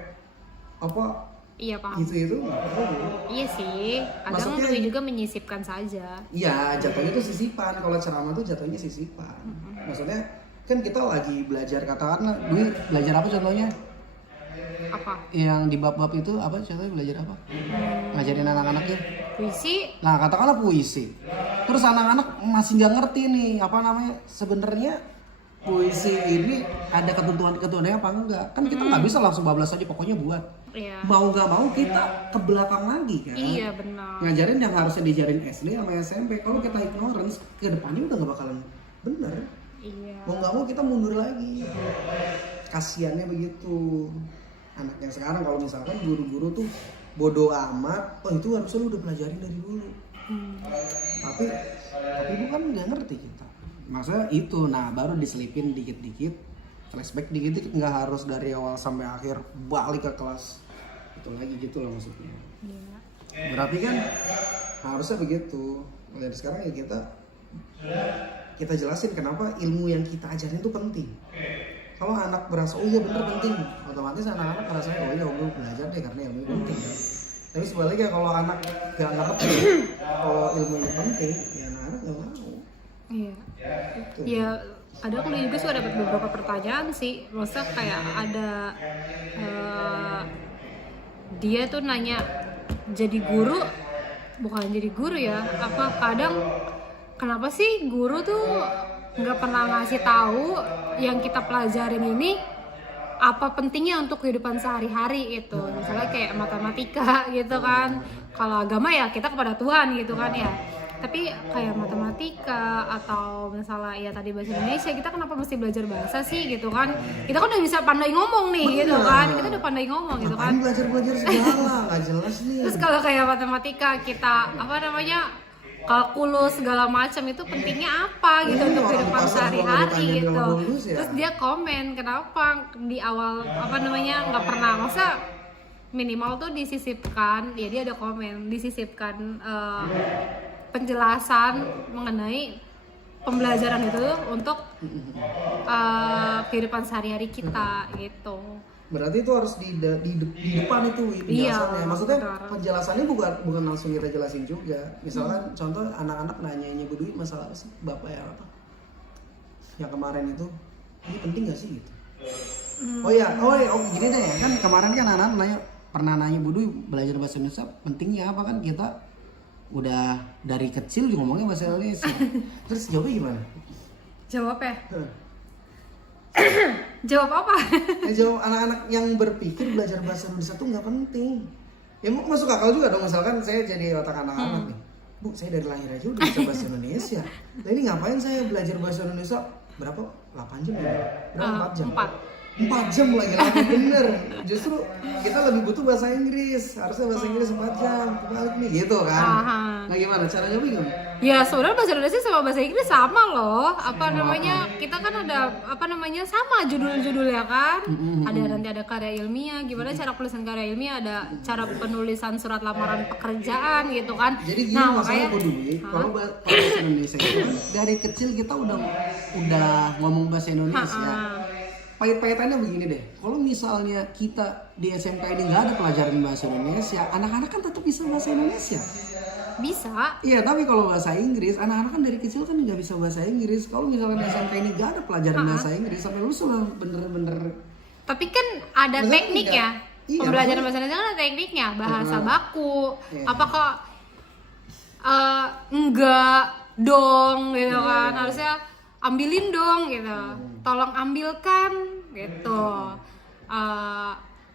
apa. Iya paham. Itu nggak perlu. Iya sih, kadang Dwi juga menyisipkan saja. Iya, jatuhnya itu sisipan. Kalau ceramah tuh jatuhnya sisipan. Maksudnya kan kita lagi belajar, katakanlah Dwi belajar apa contohnya? Apa? Yang di bab-bab itu apa contohnya, belajar apa? Ngajarin anak-anaknya? Puisi? Nah katakanlah puisi. Terus anak-anak masih nggak ngerti nih apa namanya sebenarnya puisi ini ada ketentuannya apa enggak? Kan kita nggak bisa langsung bablas aja pokoknya buat. Iya. Mau nggak mau kita ke belakang lagi kan? Iya benar. Ngajarin yang harusnya diajarin SD sama SMP. Kalau kita ignorance, ke depannya udah nggak bakalan bener. Iya. Mau nggak mau kita mundur lagi. Kasiannya begitu. Anak yang sekarang kalau misalkan guru-guru tuh bodoh amat, oh itu harusnya lu udah pelajarin dari dulu. Tapi bukan nggak ngerti kita. Maksudnya itu, nah baru diselipin dikit-dikit, flashback dikit-dikit, nggak harus dari awal sampai akhir balik ke kelas itu lagi gitu loh maksudnya. Iya. Berarti kan harusnya begitu. Dari sekarang ya kita jelasin kenapa ilmu yang kita ajarin itu penting. Kalau anak berasa oh iya bener penting, otomatis anak-anak ngerasanya oh iya gue belajar deh karena ilmu penting kan. Tapi sebaliknya kalau anak gak ngerti kalau ilmu ini penting, ya anak-anak gak mau. Iya. Gitu. Ya ada aku juga suka dapat beberapa pertanyaan sih. Maksudnya kayak ada dia tuh nanya jadi guru, bukan jadi guru ya, apa kadang kenapa sih guru tuh nggak pernah ngasih tahu yang kita pelajarin ini apa pentingnya untuk kehidupan sehari-hari itu. Misalnya kayak matematika gitu kan. Kalau agama ya kita kepada Tuhan gitu kan ya. Tapi kayak matematika atau misalnya ya tadi bahasa Indonesia, kita kenapa mesti belajar bahasa sih gitu kan? Kita kan udah bisa pandai ngomong nih gitu kan. Kita udah pandai ngomong gitu kan. Ngapain belajar segala, nggak jelas nih. Terus kalau kayak matematika kita kalkulus segala macam itu pentingnya apa gitu untuk kehidupan sehari-hari gitu. Terus dia komen kenapa di awal nggak pernah, masa minimal tuh disisipkan, ya dia ada komen disisipkan penjelasan mengenai pembelajaran itu untuk kehidupan sehari-hari kita gitu. Berarti itu harus di depan itu penjelasannya. Iya, Maksudnya benar. penjelasannya bukan langsung kita jelasin juga. Misalkan contoh anak-anak nanyain Ibu Dwi masalah apa sih? Bapak yang apa? Yang kemarin itu, ini penting gak sih gitu? Oh gini deh ya, kan kemarin kan anak-anak pernah nanya Ibu Dwi belajar bahasa Indonesia pentingnya apa, kan kita udah dari kecil juga ngomongnya bahasa Indonesia. Terus jawabnya gimana? Jawabnya? Jawab apa? Jawab anak-anak yang berpikir belajar bahasa Indonesia tuh nggak penting. Ya masuk akal juga dong, misalkan saya jadi otak anak-anak nih. Bu, saya dari lahir aja udah bisa bahasa Indonesia. Nah ini ngapain saya belajar bahasa Indonesia berapa? 8 jam ya? Berapa? 4 jam? 4 jam lagi lama bener. Justru kita lebih butuh bahasa Inggris. Harusnya bahasa Inggris 4 jam. Kebalik nih gitu kan. Nah gimana caranya bingung? Ya sebenarnya bahasa Indonesia sama bahasa Inggris sama loh. Kita kan ada sama judul-judulnya kan. Nanti ada karya ilmiah, gimana cara penulisan karya ilmiah, ada cara penulisan surat lamaran pekerjaan gitu kan. Jadi gini masalahnya kalau bahasa Indonesia itu kan dari kecil kita udah ngomong bahasa Indonesia. Pahit-pahitannya begini deh, kalau misalnya kita di SMK ini nggak ada pelajaran bahasa Indonesia, anak-anak kan tetap bisa bahasa Indonesia. Bisa. Iya, tapi kalau bahasa Inggris, anak-anak kan dari kecil kan nggak bisa bahasa Inggris. Kalau misalkan di SMK ini nggak ada pelajaran bahasa Inggris, sampai lu sudah bener-bener. Tapi kan ada teknik ya. Iya, pembelajaran bahasa Indonesia kan ada tekniknya, bahasa baku. Apakah enggak dong gitu kan, harusnya ambilin dong gitu, tolong ambilkan gitu,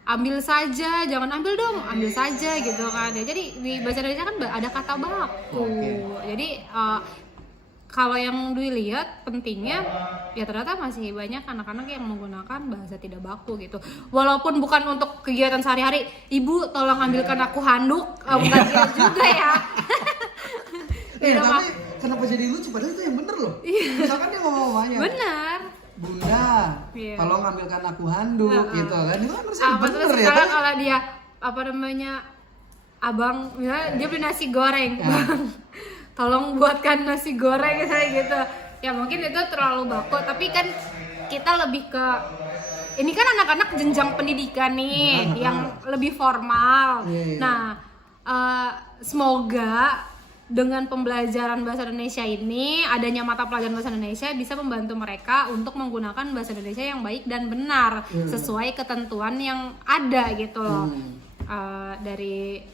ambil saja, jangan ambil dong, ambil saja gitu kan ya. Jadi di bahasa Indonesia kan ada kata baku. Jadi kalau yang Dwi lihat pentingnya ya ternyata masih banyak anak-anak yang menggunakan bahasa tidak baku gitu, walaupun bukan untuk kegiatan sehari-hari. Ibu tolong ambilkan aku handuk, bukan gitu juga ya. Tapi kenapa jadi lucu? Padahal itu yang bener loh. Misalkan dia ngomong-ngomongnya Benar. Bunda, tolong ambilkan aku handuk gitu kan. Itu kan harusnya bener terus ya. Sekarang kalau dia abang, misalnya dia beli nasi goreng, bang, tolong buatkan nasi goreng kayak gitu. Ya mungkin itu terlalu baku, tapi kan kita lebih ke ini kan anak-anak jenjang pendidikan nih yang lebih formal. Nah, semoga dengan pembelajaran bahasa Indonesia ini, adanya mata pelajaran bahasa Indonesia bisa membantu mereka untuk menggunakan bahasa Indonesia yang baik dan benar sesuai ketentuan yang ada gitu loh. Dari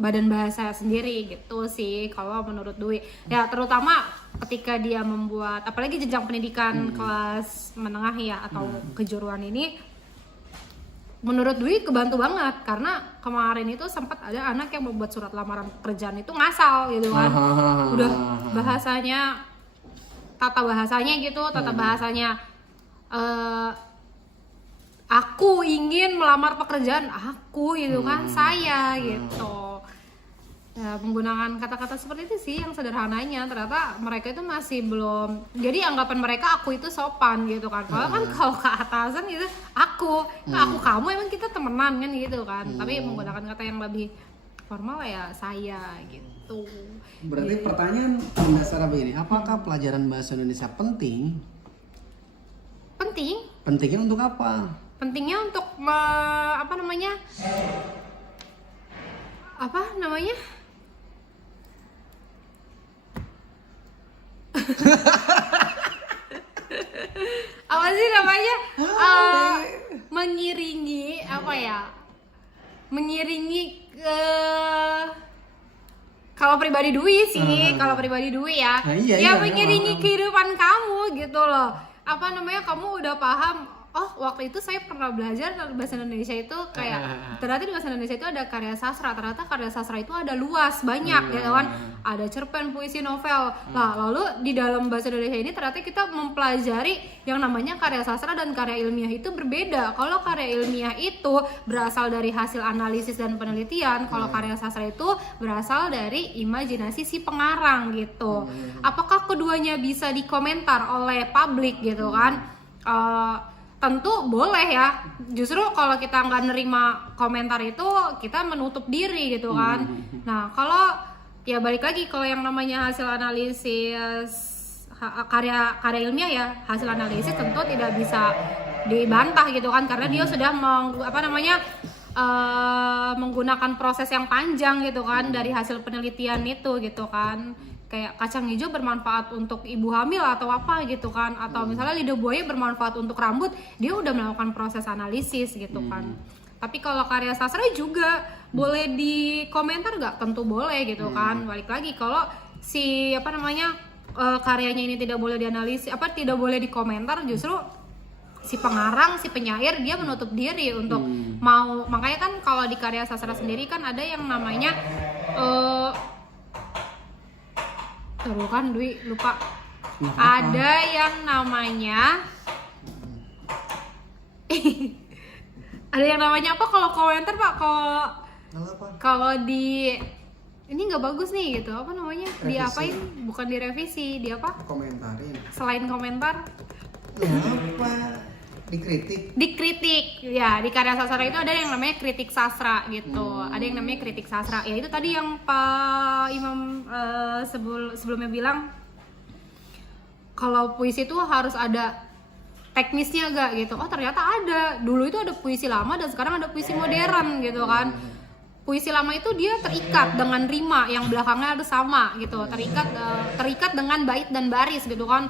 badan bahasa sendiri gitu sih kalau menurut Dwi. Ya terutama ketika dia membuat, apalagi jenjang pendidikan kelas menengah ya atau kejuruan ini, menurut Dwi kebantu banget karena kemarin itu sempat ada anak yang membuat surat lamaran pekerjaan itu ngasal gitu kan. Udah bahasanya, tata bahasanya aku ingin melamar pekerjaan aku gitu kan, saya gitu. Ya, menggunakan kata-kata seperti itu sih yang sederhananya. Ternyata mereka itu masih belum, jadi anggapan mereka aku itu sopan gitu kan. Kan kalau ke atasan gitu aku kamu emang kita temenan kan gitu kan. Tapi menggunakan kata yang lebih formal ya saya gitu. Berarti pertanyaan mendasar begini, apakah pelajaran bahasa Indonesia penting? Penting. Pentingnya untuk apa? Pentingnya untuk apa sih namanya? Mengiringi kalau pribadi Dwi sih, mengiringi kehidupan kamu gitu loh. Kamu udah paham oh waktu itu saya pernah belajar bahasa Indonesia itu kayak ternyata di bahasa Indonesia itu ada karya sastra, ternyata karya sastra itu ada luas banyak gitu kan, ada cerpen, puisi, novel. Nah lalu di dalam bahasa Indonesia ini ternyata kita mempelajari yang namanya karya sastra dan karya ilmiah itu berbeda. Kalau karya ilmiah itu berasal dari hasil analisis dan penelitian, kalau karya sastra itu berasal dari imajinasi si pengarang gitu. Apakah keduanya bisa dikomentar oleh publik gitu kan? Tentu boleh ya. Justru kalau kita nggak nerima komentar itu, kita menutup diri gitu kan. Nah kalau ya balik lagi, kalau yang namanya hasil analisis karya ilmiah ya, hasil analisis tentu tidak bisa dibantah gitu kan, karena dia sudah menggunakan proses yang panjang gitu kan dari hasil penelitian itu gitu kan. Kayak kacang hijau bermanfaat untuk ibu hamil atau apa gitu kan, atau misalnya lidah buaya bermanfaat untuk rambut, dia udah melakukan proses analisis gitu kan. Tapi kalau karya sastra juga boleh dikomentar nggak? Tentu boleh gitu kan. Balik lagi, kalau si karyanya ini tidak boleh dianalisis, tidak boleh dikomentar, justru si pengarang, si penyair dia menutup diri untuk mau. Makanya kan kalau di karya sastra sendiri kan ada yang namanya lupa. Ada yang namanya ada yang namanya apa kalau komentar Pak? Kalau di ini nggak bagus nih gitu, apa namanya? Revisi. Diapain? Bukan direvisi, di apa? Komentarin. Selain komentar? Ya apa? Dikritik ya. Di karya sastra itu ada yang namanya kritik sastra gitu. Ada yang namanya kritik sastra ya, itu tadi yang Pak Imam sebelumnya bilang kalau puisi itu harus ada teknisnya gak gitu. Oh ternyata ada. Dulu itu ada puisi lama dan sekarang ada puisi modern gitu kan. Puisi lama itu dia terikat dengan rima yang belakangnya ada sama gitu, terikat dengan bait dan baris gitu kan.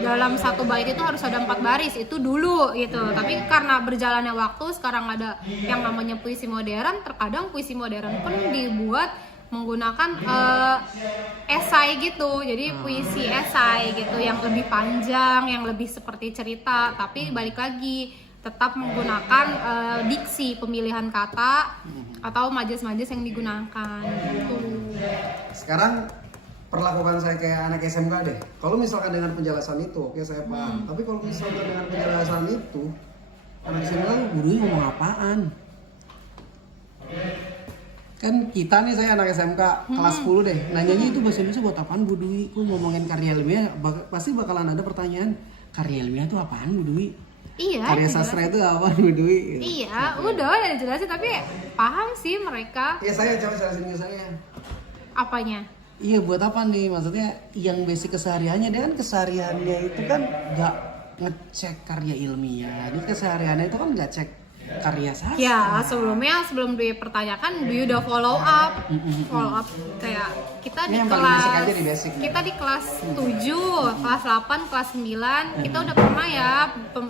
Dalam satu bait itu harus ada 4 baris, itu dulu gitu. Tapi karena berjalannya waktu, sekarang ada yang namanya puisi modern. Terkadang puisi modern pun dibuat menggunakan esai gitu, jadi puisi esai gitu yang lebih panjang, yang lebih seperti cerita, tapi balik lagi tetap menggunakan diksi, pemilihan kata atau majas-majas yang digunakan gitu. Sekarang perlakukan saya kayak anak SMK deh. Kalau misalkan dengan penjelasan itu, oke saya paham. Tapi kalau misalkan dengan penjelasan itu, anak SMK gurunya ngomong apaan? Kan kita nih, saya anak SMK kelas 10 deh. Nanyanya itu bahasa Indonesia buat apaan Bu Dwi? Kok ngomongin karya ilmiah, pasti bakalan ada pertanyaan. Karya ilmiah itu apaan Bu Dwi? Iya, karya sastra itu apa Bu Dwi? Iya, udah dijelasin, tapi paham sih mereka. Ya saya coba jelasin ke saya. Apanya? Iya, buat apa nih? Maksudnya yang basic kesehariannya, dia kan kesehariannya itu kan nggak ngecek karya ilmiah. Dia kesehariannya itu kan nggak cek karya sastra. Ya, sebelum Dwi pertanyakan, Dwi udah follow up kayak kita di kelas kita di kelas 7, kelas 8, kelas 9, kita udah pernah ya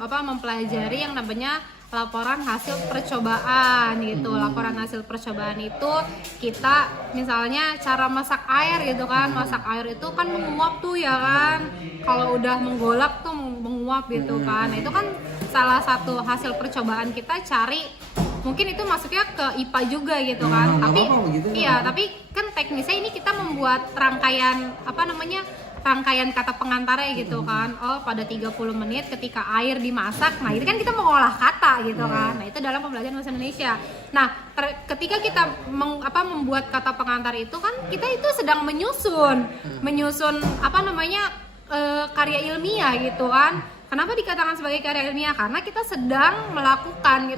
mempelajari yang namanya laporan hasil percobaan gitu. Laporan hasil percobaan itu kita misalnya cara masak air gitu kan. Masak air itu kan menguap tuh ya kan. Kalau udah menggolak tuh menguap gitu kan. Nah, itu kan salah satu hasil percobaan kita cari, mungkin itu masuknya ke IPA juga gitu kan. Tapi kan teknisnya ini kita membuat rangkaian rangkaian kata pengantarnya gitu kan. Oh, pada 30 menit ketika air dimasak. Nah, ini kan kita mengolah kata gitu kan. Nah, itu dalam pembelajaran bahasa Indonesia. Nah, ketika kita membuat kata pengantar itu kan kita itu sedang menyusun karya ilmiah gitu kan. Kenapa dikatakan sebagai karya ilmiah? Karena kita sedang melakukan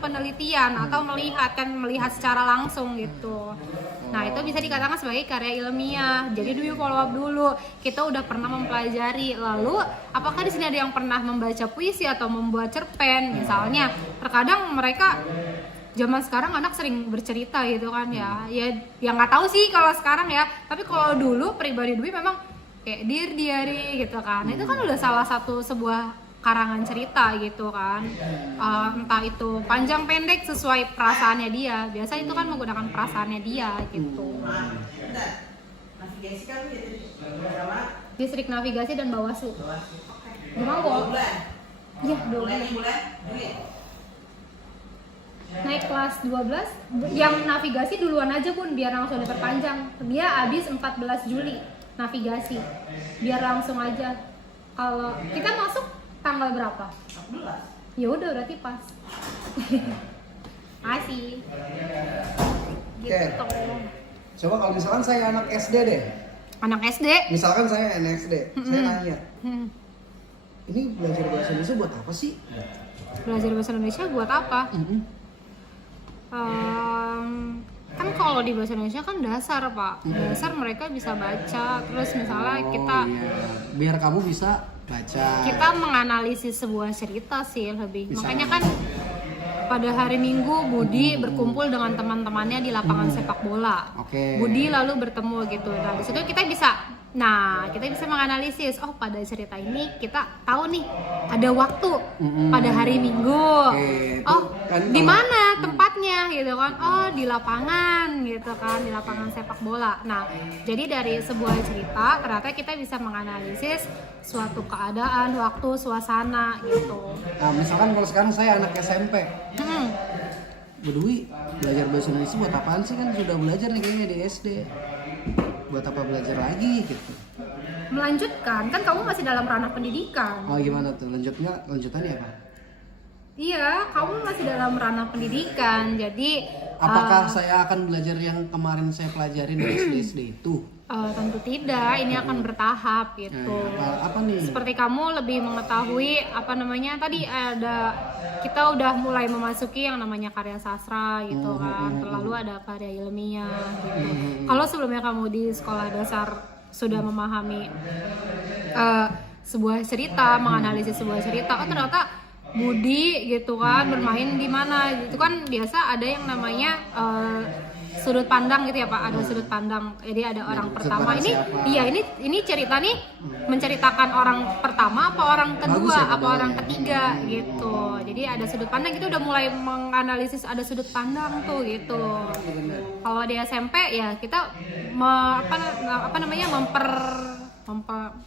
penelitian atau melihat secara langsung gitu. Nah, itu bisa dikatakan sebagai karya ilmiah. Jadi dulu follow up dulu. Kita udah pernah mempelajari. Lalu, apakah di sini ada yang pernah membaca puisi atau membuat cerpen? Misalnya, terkadang mereka zaman sekarang anak sering bercerita gitu kan ya. Ya nggak tahu sih kalau sekarang ya. Tapi kalau dulu pribadi Dwi memang kayak Dear Diary gitu kan. Itu kan udah salah satu sebuah karangan cerita gitu kan. Entah itu panjang pendek sesuai perasaannya dia. Biasa itu kan menggunakan perasaannya dia gitu. Navigasi kan Distrik Navigasi dan Bawaslu. Gimana kok? Iya, 12. Naik kelas 12, yang navigasi duluan aja Bun, biar langsung diperpanjang. Dia habis 14 Juli navigasi, biar langsung aja. Kalau kita masuk tanggal berapa? 14. Ya udah berarti pas. Masih. Gitu. Coba kalau misalkan saya anak SD deh. Anak SD? Misalkan saya anak SD, saya nanya. Ini belajar bahasa Indonesia buat apa sih? Belajar bahasa Indonesia buat apa? Kan kalau di bahasa Indonesia kan dasar Pak, dasar mereka bisa baca, terus misalnya kita biar kamu bisa baca. Kita menganalisis sebuah cerita sih lebih. Makanya kan pada hari Minggu Budi berkumpul dengan teman-temannya di lapangan sepak bola. Budi lalu bertemu gitu. Nah di situ kita bisa menganalisis, oh pada cerita ini kita tahu nih ada waktu pada hari Minggu. Oh kan di mana tempatnya gitu kan? Oh di lapangan gitu kan, di lapangan sepak bola. Nah jadi dari sebuah cerita ternyata kita bisa menganalisis suatu keadaan, waktu, suasana gitu. Nah misalkan kalau sekarang saya anak SMP, Bu Dwi belajar bahasa Indonesia buat apaan sih, kan sudah belajar nih kayaknya di SD. Buat apa belajar lagi gitu? Melanjutkan, kan kamu masih dalam ranah pendidikan. Oh gimana tuh lanjutannya apa? Iya, kamu masih dalam ranah pendidikan. Jadi apakah saya akan belajar yang kemarin saya pelajarin di SD itu? Tentu tidak, ini akan bertahap gitu. Apa nih? Seperti kamu lebih mengetahui tadi kita udah mulai memasuki yang namanya karya sastra gitu kan. Lalu ada karya ilmiah gitu. Kalau sebelumnya kamu di sekolah dasar sudah memahami sebuah cerita, menganalisis sebuah cerita, oh ternyata Budi gitu kan bermain di mana gitu kan, biasa ada yang namanya sudut pandang gitu ya Pak, ada sudut pandang. Jadi ada orang pertama ini siapa? Iya ini cerita nih menceritakan orang pertama apa orang kedua apa orang ketiga gitu. Jadi ada sudut pandang, kita udah mulai menganalisis ada sudut pandang tuh gitu. Kalau di SMP ya kita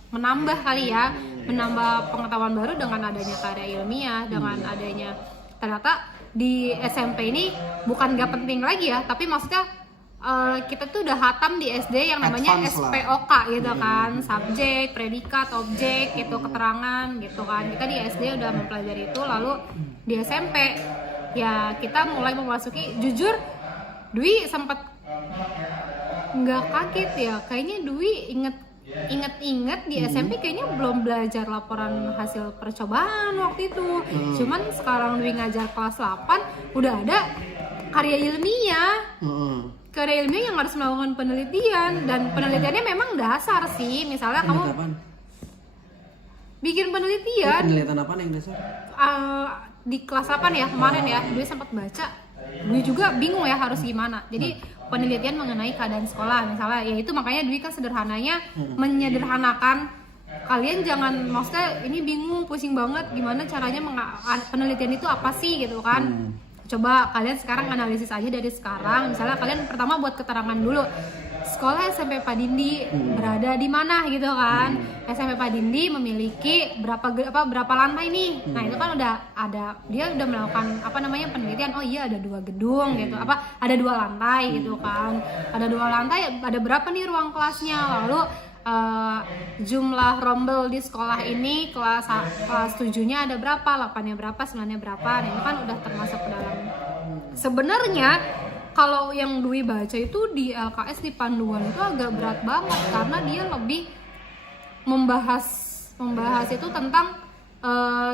menambah kali ya, menambah pengetahuan baru dengan adanya karya ilmiah, dengan adanya ternyata di SMP ini bukan gak penting lagi ya, tapi maksudnya kita tuh udah hatam di SD yang namanya SPOK gitu kan, subjek, predikat, objek gitu, keterangan gitu kan. Kita di SD udah mempelajari itu, lalu di SMP ya kita mulai memasuki, jujur Dwi sempat nggak kaget ya, kayaknya Dwi inget di SMP kayaknya belum belajar laporan hasil percobaan waktu itu. Cuman sekarang Dwi ngajar kelas 8 udah ada karya ilmiah. Karya ilmiah yang harus melakukan penelitian, dan penelitiannya memang dasar sih. Misalnya kamu bikin penelitian. Penelitian apa yang dasar? Di kelas 8 ya kemarin ya, Dwi sempat baca. Dwi juga bingung ya harus gimana. Jadi penelitian mengenai keadaan sekolah misalnya, ya itu makanya Dwi kan sederhananya menyederhanakan. Kalian jangan, maksudnya ini bingung, pusing banget gimana caranya penelitian itu apa sih gitu kan. Coba kalian sekarang analisis aja dari sekarang. Misalnya kalian pertama buat keterangan dulu, sekolah SMP Padindi berada di mana gitu kan. SMP Padindi memiliki berapa lantai nih. Nah itu kan udah ada, dia udah melakukan penelitian. Oh iya ada 2 gedung gitu, ada 2 lantai gitu kan. Ada 2 lantai, ada berapa nih ruang kelasnya. Lalu jumlah rombel di sekolah ini, kelas 7-nya ada berapa, 8-nya berapa, 9-nya berapa. Nah itu kan udah termasuk ke dalam. Sebenarnya kalau yang Dwi baca itu di LKS di panduan itu agak berat banget, karena dia lebih membahas itu tentang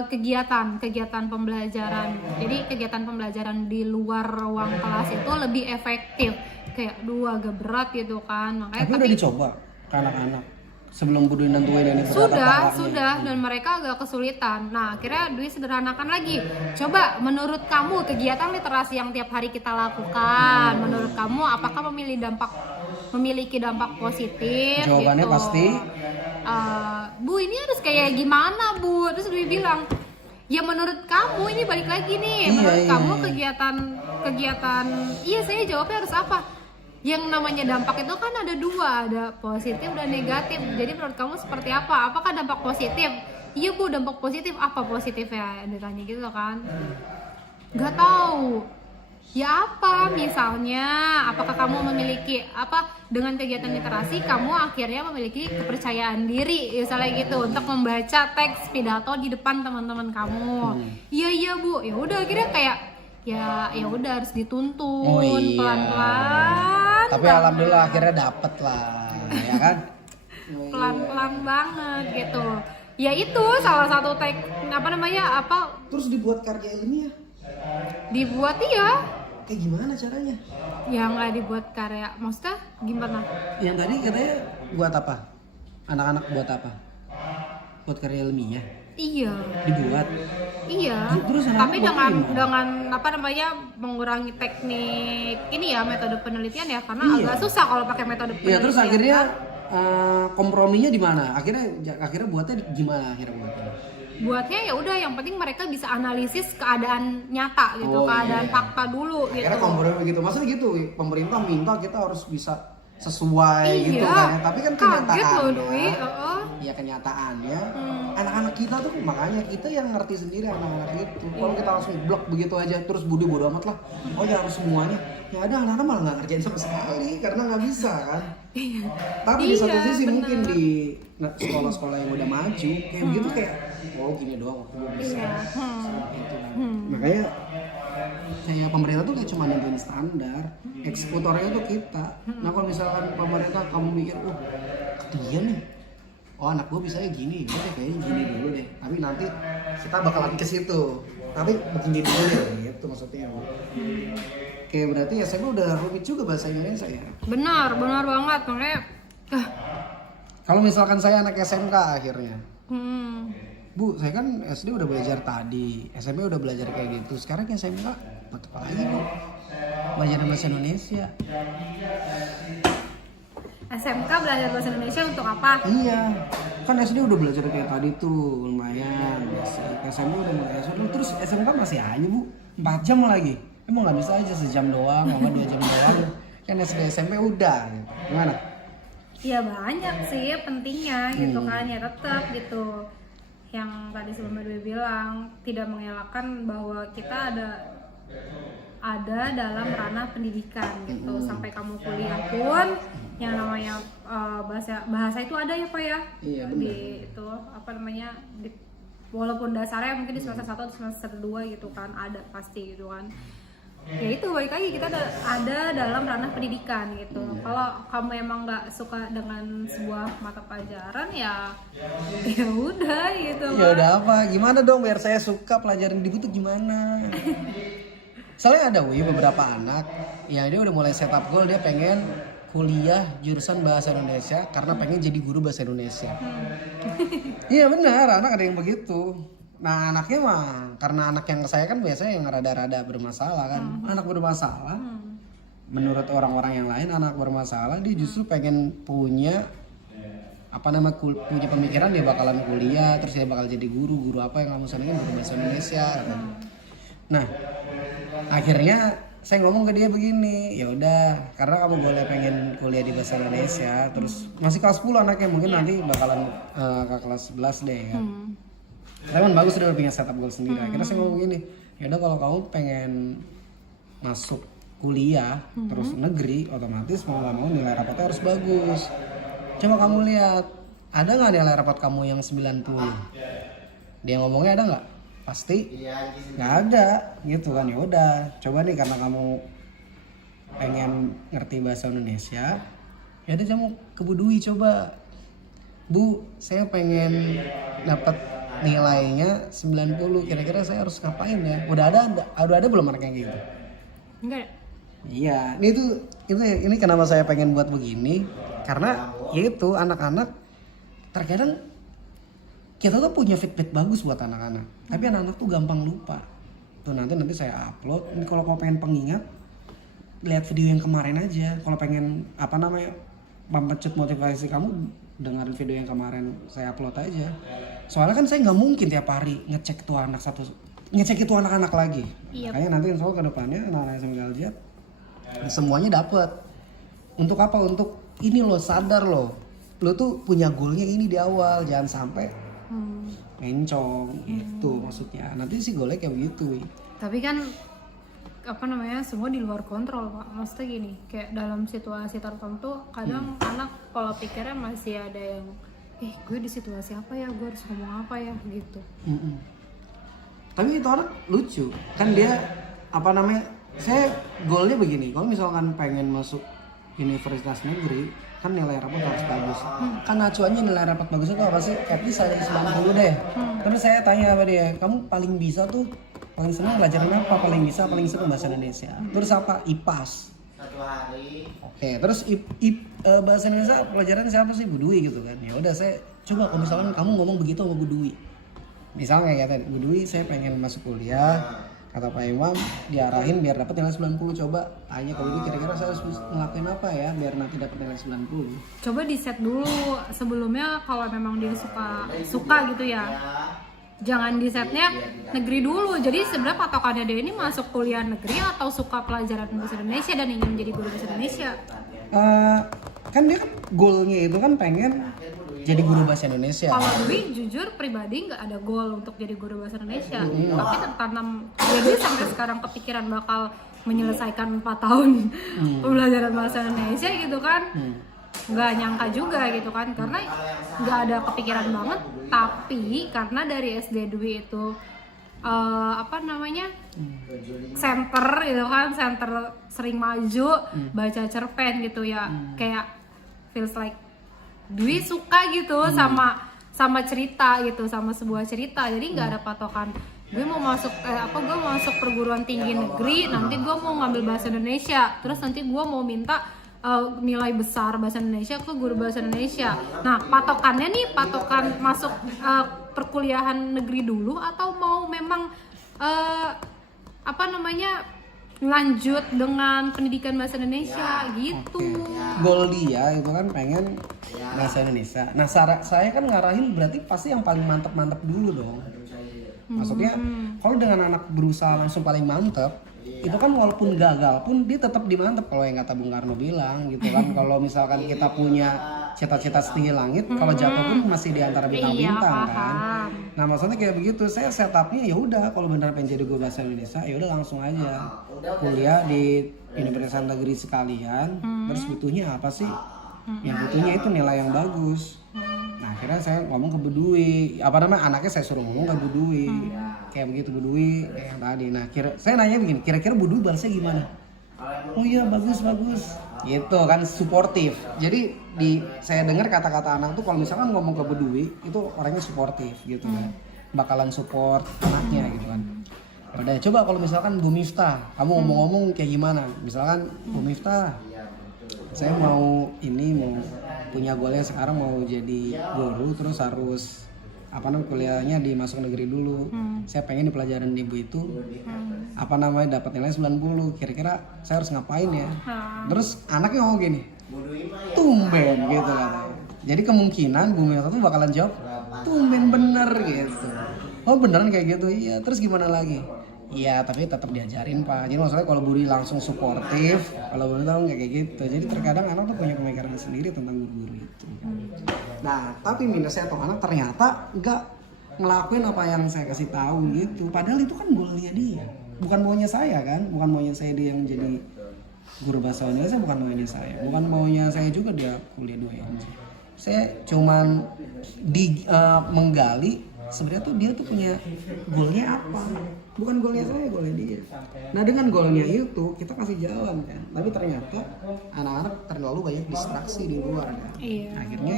kegiatan pembelajaran. Jadi kegiatan pembelajaran di luar ruang kelas itu lebih efektif. Kayak agak berat gitu kan. Makanya udah dicoba ke anak-anak sebelum Budi nentuin ini sudah, dan mereka agak kesulitan. Nah akhirnya Dwi sederhanakan lagi. Coba menurut kamu kegiatan literasi yang tiap hari kita lakukan, menurut kamu apakah memiliki dampak positif? Jawabannya gitu. Pasti Bu ini harus kayak gimana Bu? Terus Dwi bilang, ya menurut kamu, ini balik lagi nih, menurut kamu kegiatan iya, saya jawabnya harus apa? Yang namanya dampak itu kan ada 2, ada positif dan negatif. Jadi menurut kamu seperti apa? Apakah dampak positif iya Bu, dampak positif apa positifnya, ditanya gitu kan. Nggak tahu ya apa, misalnya apakah kamu memiliki apa, dengan kegiatan literasi kamu akhirnya memiliki kepercayaan diri misalnya gitu untuk membaca teks pidato di depan teman-teman kamu. Iya Bu, ya udah akhirnya kayak ya udah harus dituntun pelan-pelan. Tapi alhamdulillah akhirnya dapet lah, ya kan? Pelan-pelan banget gitu. Ya itu salah satu Terus dibuat karya ilmiah? dibuat iya. Kayak gimana caranya? Ya nggak dibuat karya, maksudnya gimana? Yang tadi katanya buat apa? Anak-anak buat apa? Buat karya ilmiah? Iya. Dibuat? Iya. Terus Tapi anak-anak buat dengan mengurangi teknik ini ya, metode penelitian ya, karena Iya. agak susah kalau pakai metode penelitian. Iya, terus akhirnya komprominya di mana? Akhirnya buatnya gimana Buatnya ya udah, yang penting mereka bisa analisis keadaan nyata gitu, keadaan fakta dulu gitu. Akhirnya kompromi gitu. Maksudnya gitu, pemerintah minta kita harus bisa sesuai gitu kan ya. Tapi kan Kaget loh Dwi. kenyataannya. Ya kenyataannya anak-anak kita tuh, makanya kita yang ngerti sendiri anak-anak itu. Kalau kita langsung blok begitu aja terus bodo amat lah. Oh ya harus semuanya. Ya ada anak-anak malah nggak ngerjain sama sekali karena nggak bisa kan. Tapi di satu sisi bener. mungkin di sekolah-sekolah yang udah maju kayak begitu kayak gini doang aku belum bisa. Gitu. Makanya kayak pemerintah tuh kayak cuma nentuin standar, eksekutornya tuh kita. Nah kalau misalkan pemerintah kamu mikir, ketinggian nih, anak gue bisanya gini, udah kayaknya gini dulu deh. Tapi nanti kita bakalan ke situ. Tapi begini dulu deh, gitu maksudnya. Kayak berarti SMP udah rumit juga bahasa Indonesia ya. Benar banget, makanya. Kalau misalkan saya anak SMK akhirnya, Bu, saya kan SD udah belajar tadi, SMP udah belajar kayak gitu. Sekarang yang SMK, buat apa lagi Bu? Belajar bahasa Indonesia. SMK belajar bahasa Indonesia untuk apa? Iya, kan SD udah belajar kayak tadi tuh, lumayan. SMP udah mulai terus SMK masih aja Bu, 4 jam lagi. Emang nggak bisa aja sejam doang, mau 2 jam doang. Kan SD SMP udah, gimana? Ya banyak sih pentingnya gitu kan, ya tetap gitu. Yang tadi sebelumnya Dwi bilang, tidak mengelakkan bahwa kita ada dalam ranah pendidikan gitu. Sampai kamu kuliah pun yang namanya bahasa itu ada ya Pak ya. Iya, di itu walaupun dasarnya mungkin di semester 1 atau semester 2 gitu kan, ada pasti gitu kan. Ya itu balik lagi, kita ada dalam ranah pendidikan gitu. Kalau kamu emang nggak suka dengan sebuah mata pelajaran ya udah gitu. Ya udah apa? Gimana dong biar saya suka pelajaran di butuh gimana? Soalnya ada beberapa anak yang dia udah mulai setup goal, dia pengen kuliah jurusan bahasa Indonesia karena pengen jadi guru bahasa Indonesia. Iya benar, anak ada yang begitu. Nah anaknya mah, karena anak yang saya kan biasanya yang rada-rada bermasalah kan. Anak bermasalah, menurut orang-orang yang lain anak bermasalah, dia justru pengen punya punya pemikiran dia bakalan kuliah, terus dia bakal jadi guru apa yang kamu senengin, guru bahasa Indonesia. Nah akhirnya saya ngomong ke dia begini, ya udah karena kamu boleh pengen kuliah di bahasa Indonesia, terus masih kelas 10 anaknya, mungkin nanti bakalan ke kelas 11 deh kan. Tapi bagus udah punya setup goal sendiri. Akhirnya saya ngomong gini, ya udah kalau kamu pengen masuk kuliah terus negeri, otomatis mau nggak mau nilai rapotnya harus bagus. Coba kamu lihat, ada nggak nilai rapot kamu yang 90? Dia ngomongnya ada nggak? Pasti nggak ada, gitu kan. Ya udah, coba nih karena kamu pengen ngerti bahasa Indonesia, ya udah kamu ke Bu Dwi coba. Bu, saya pengen dapat nilainya 90, kira-kira saya harus ngapain ya? Udah ada belum anak yang gitu? Enggak. Iya, ini kenapa saya pengen buat begini? Karena itu anak-anak terkadang kita tuh punya feedback bagus buat anak-anak, tapi anak-anak tuh gampang lupa. Tuh nanti saya upload. Ini kalau kau pengen pengingat, lihat video yang kemarin aja. Kalau pengen mempecut motivasi kamu, dengerin video yang kemarin saya upload aja. Soalnya kan saya nggak mungkin tiap hari ngecek itu anak-anak lagi. Yep. Makanya nanti insya Allah ke depannya anak-anak SMK Al-Jihad semuanya dapat. Untuk apa? Untuk ini loh, sadar loh, lo tuh punya goalnya ini di awal, jangan sampai encong gitu maksudnya. Nanti si golek kayak begitu. Tapi kan semua di luar kontrol Pak. Maksudnya gini, kayak dalam situasi tertentu kadang anak pola pikirnya masih ada yang gue di situasi apa ya, gue harus ngomong apa ya gitu. Tapi itu anak lucu kan, dia saya goalnya begini, kalau misalkan pengen masuk universitas negeri kan nilai rapot harus bagus. Kan acuannya nilai rapot bagus itu apa sih? At least ada 90 deh. Terus saya tanya sama dia, kamu paling bisa tuh, paling senang pelajaran apa? Paling senang bahasa Indonesia. Terus apa? IPAS. Oke, terus bahasa Indonesia pelajaran siapa sih? Bu Dwi gitu kan. Ya udah, saya coba kalau misalkan kamu ngomong begitu sama Bu Dwi. Misalnya kayak tadi, Bu Dwi saya pengen masuk kuliah. Kata Pak Imam, diarahin biar dapat nilai 90. Coba tanya ke Bu Dwi, kira-kira saya harus ngelakuin apa ya biar nanti dapat nilai 90. Coba di set dulu sebelumnya, kalau memang dia suka gitu ya. Jangan di setnya negeri dulu. Jadi sebenarnya patokannya dia ini masuk kuliah negeri atau suka pelajaran bahasa Indonesia dan ingin menjadi guru bahasa Indonesia. Kan dia kan goalnya itu kan pengen jadi guru bahasa Indonesia. Kalau Dwi jujur pribadi nggak ada goal untuk jadi guru bahasa Indonesia, tapi tertanam jadi sampai sekarang kepikiran bakal menyelesaikan 4 tahun pembelajaran bahasa Indonesia gitu kan. Nggak nyangka juga gitu kan, karena nggak ada kepikiran banget. Tapi karena dari SD Dwi itu center gitu kan, center sering maju baca cerpen gitu ya, kayak feels like Dwi suka gitu sama cerita gitu, sama sebuah cerita. Jadi nggak ada patokan gue mau masuk gue mau masuk perguruan tinggi negeri, nanti gue mau ngambil bahasa Indonesia, terus nanti gue mau minta nilai besar bahasa Indonesia ke guru bahasa Indonesia. Nah, patokannya nih, patokan masuk perkuliahan negeri dulu atau mau memang lanjut dengan pendidikan bahasa Indonesia gitu. Goal dia itu kan pengen bahasa Indonesia. Nah, saya kan ngarahin berarti pasti yang paling mantep dulu dong. Maksudnya kalau dengan anak berusaha langsung paling mantep, itu kan walaupun gagal pun dia tetap dimantep, kalau yang kata Bung Karno bilang gitu kan. Kalau misalkan kita punya cita-cita setinggi langit, kalau jatuh pun masih di antara bintang-bintang kan. Nah, maksudnya kayak begitu. Saya setupnya ya udah, kalau benar pengen jadi guru bahasa Indonesia ya udah langsung aja kuliah di universitas negeri sekalian. Terus butuhnya apa sih? Yang butuhnya itu nilai yang bagus. Nah, akhirnya saya ngomong ke Bu Dwi, anaknya saya suruh ngomong ke Bu Dwi, kayak begitu Bu Dwi kayak yang tadi. Nah, saya nanya begini, kira-kira Bu Dwi balasnya gimana? Oh iya, bagus gitu kan, suportif. Jadi saya dengar kata-kata anak tuh kalau misalkan ngomong ke Bu Dwi itu orangnya suportif gitu kan, bakalan support anaknya gitu kan. Udah, coba kalau misalkan Bu Miftah, kamu ngomong-ngomong kayak gimana? Misalkan Bu Miftah, saya mau punya goalnya sekarang mau jadi guru, terus harus kuliahnya di masuk negeri dulu. Saya pengen di pelajaran ibu itu dapat nilai 90. Kira-kira saya harus ngapain ya? Terus anaknya ngomong gini, tumben gitu katanya. Jadi kemungkinan Bu Miftah tuh bakalan jawab, tumben bener gitu. Oh beneran kayak gitu? Iya. Terus gimana lagi? Iya, tapi tetap diajarin Pak. Jadi maksudnya kalau Bu Dwi langsung suportif, kalau Bu Dwi tahu nggak kayak gitu. Jadi terkadang anak tuh punya pemikiran sendiri tentang guru-guru itu. Nah, tapi minusnya tuh anak ternyata nggak ngelakuin apa yang saya kasih tahu gitu. Padahal itu kan goalnya dia, bukan maunya saya kan, bukan maunya saya dia yang jadi guru bahasa Indonesia, bukan maunya saya, bukan maunya saya juga dia kuliah 2 INJ. Saya cuman menggali sebenarnya tuh dia tuh punya goalnya apa, bukan goalnya saya, goalnya dia. Nah, dengan goalnya itu kita kasih jalan kan, tapi ternyata anak-anak terlalu banyak distraksi di luar kan. Iya. Akhirnya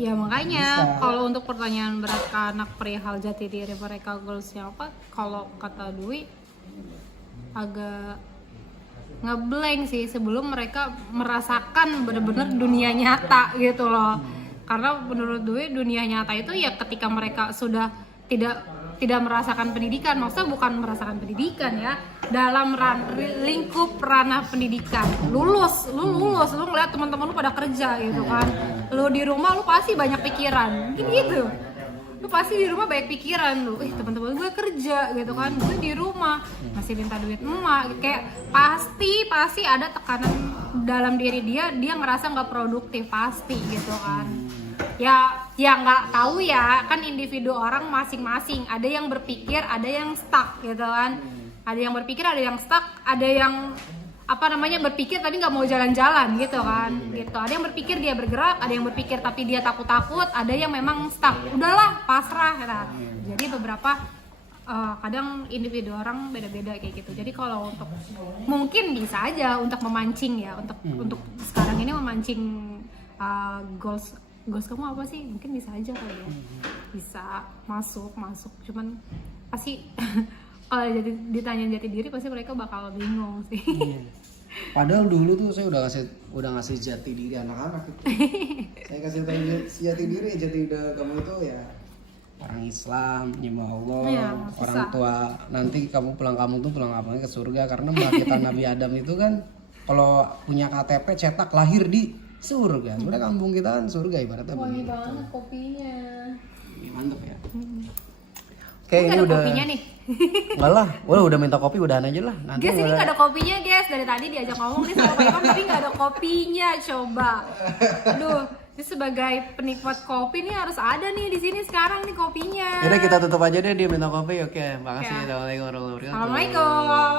ya makanya kalau untuk pertanyaan berat ke anak perihal jati diri mereka, goalsnya apa, kalau kata Dwi agak ngeblank sih sebelum mereka merasakan benar-benar dunia nyata gitu loh. Karena menurut Dwi dunia nyata itu ya ketika mereka sudah tidak merasakan pendidikan, maksudnya bukan merasakan pendidikan ya, dalam lingkup ranah pendidikan. Lu ngeliat teman-teman lu pada kerja gitu kan, lu di rumah lu pasti banyak pikiran gitu. Lu pasti di rumah banyak pikiran lu, teman-teman gue kerja gitu kan, gue di rumah masih minta duit emak, kayak pasti ada tekanan dalam diri dia ngerasa nggak produktif pasti gitu kan. Ya nggak tahu ya, kan individu orang masing-masing. Ada yang berpikir, ada yang stuck gitu kan. Ada yang berpikir, ada yang stuck, ada yang berpikir tapi nggak mau jalan-jalan gitu kan. Gitu. Ada yang berpikir dia bergerak, ada yang berpikir tapi dia takut-takut, ada yang memang stuck. Udahlah, pasrah gitu. Jadi beberapa kadang individu orang beda-beda kayak gitu. Jadi kalau untuk mungkin bisa aja untuk memancing ya, untuk sekarang ini memancing goals kamu apa sih? Mungkin bisa aja kali ya. Bisa masuk. Cuman pasti kalau ditanya jati diri pasti mereka bakal bingung sih. Padahal dulu tuh saya udah ngasih jati diri anak-anak itu. Saya kasih tahu jati diri kamu itu ya orang Islam, nyembah Allah, ya, orang tua. Nanti kamu pulang ke surga karena kita Nabi Adam itu kan kalau punya KTP cetak lahir di surga. Sebenarnya kampung kita kan surga ibaratnya. Wangi banget kopinya. Mantap ya. Oke, ini ada udah kopinya nih. Enggak lah, udah minta kopi udahan aja lah. Nanti Guys, ini nggak ada kopinya guys. Dari tadi diajak ngomong nih sama Pak Imam tapi nggak ada kopinya. Coba. Aduh, ini sebagai penikmat kopi nih harus ada nih di sini sekarang nih kopinya. Yaudah kita tutup aja deh, dia minta kopi. Oke, makasih. Ya. Assalamualaikum warahmatullahi wabarakatuh. Assalamualaikum.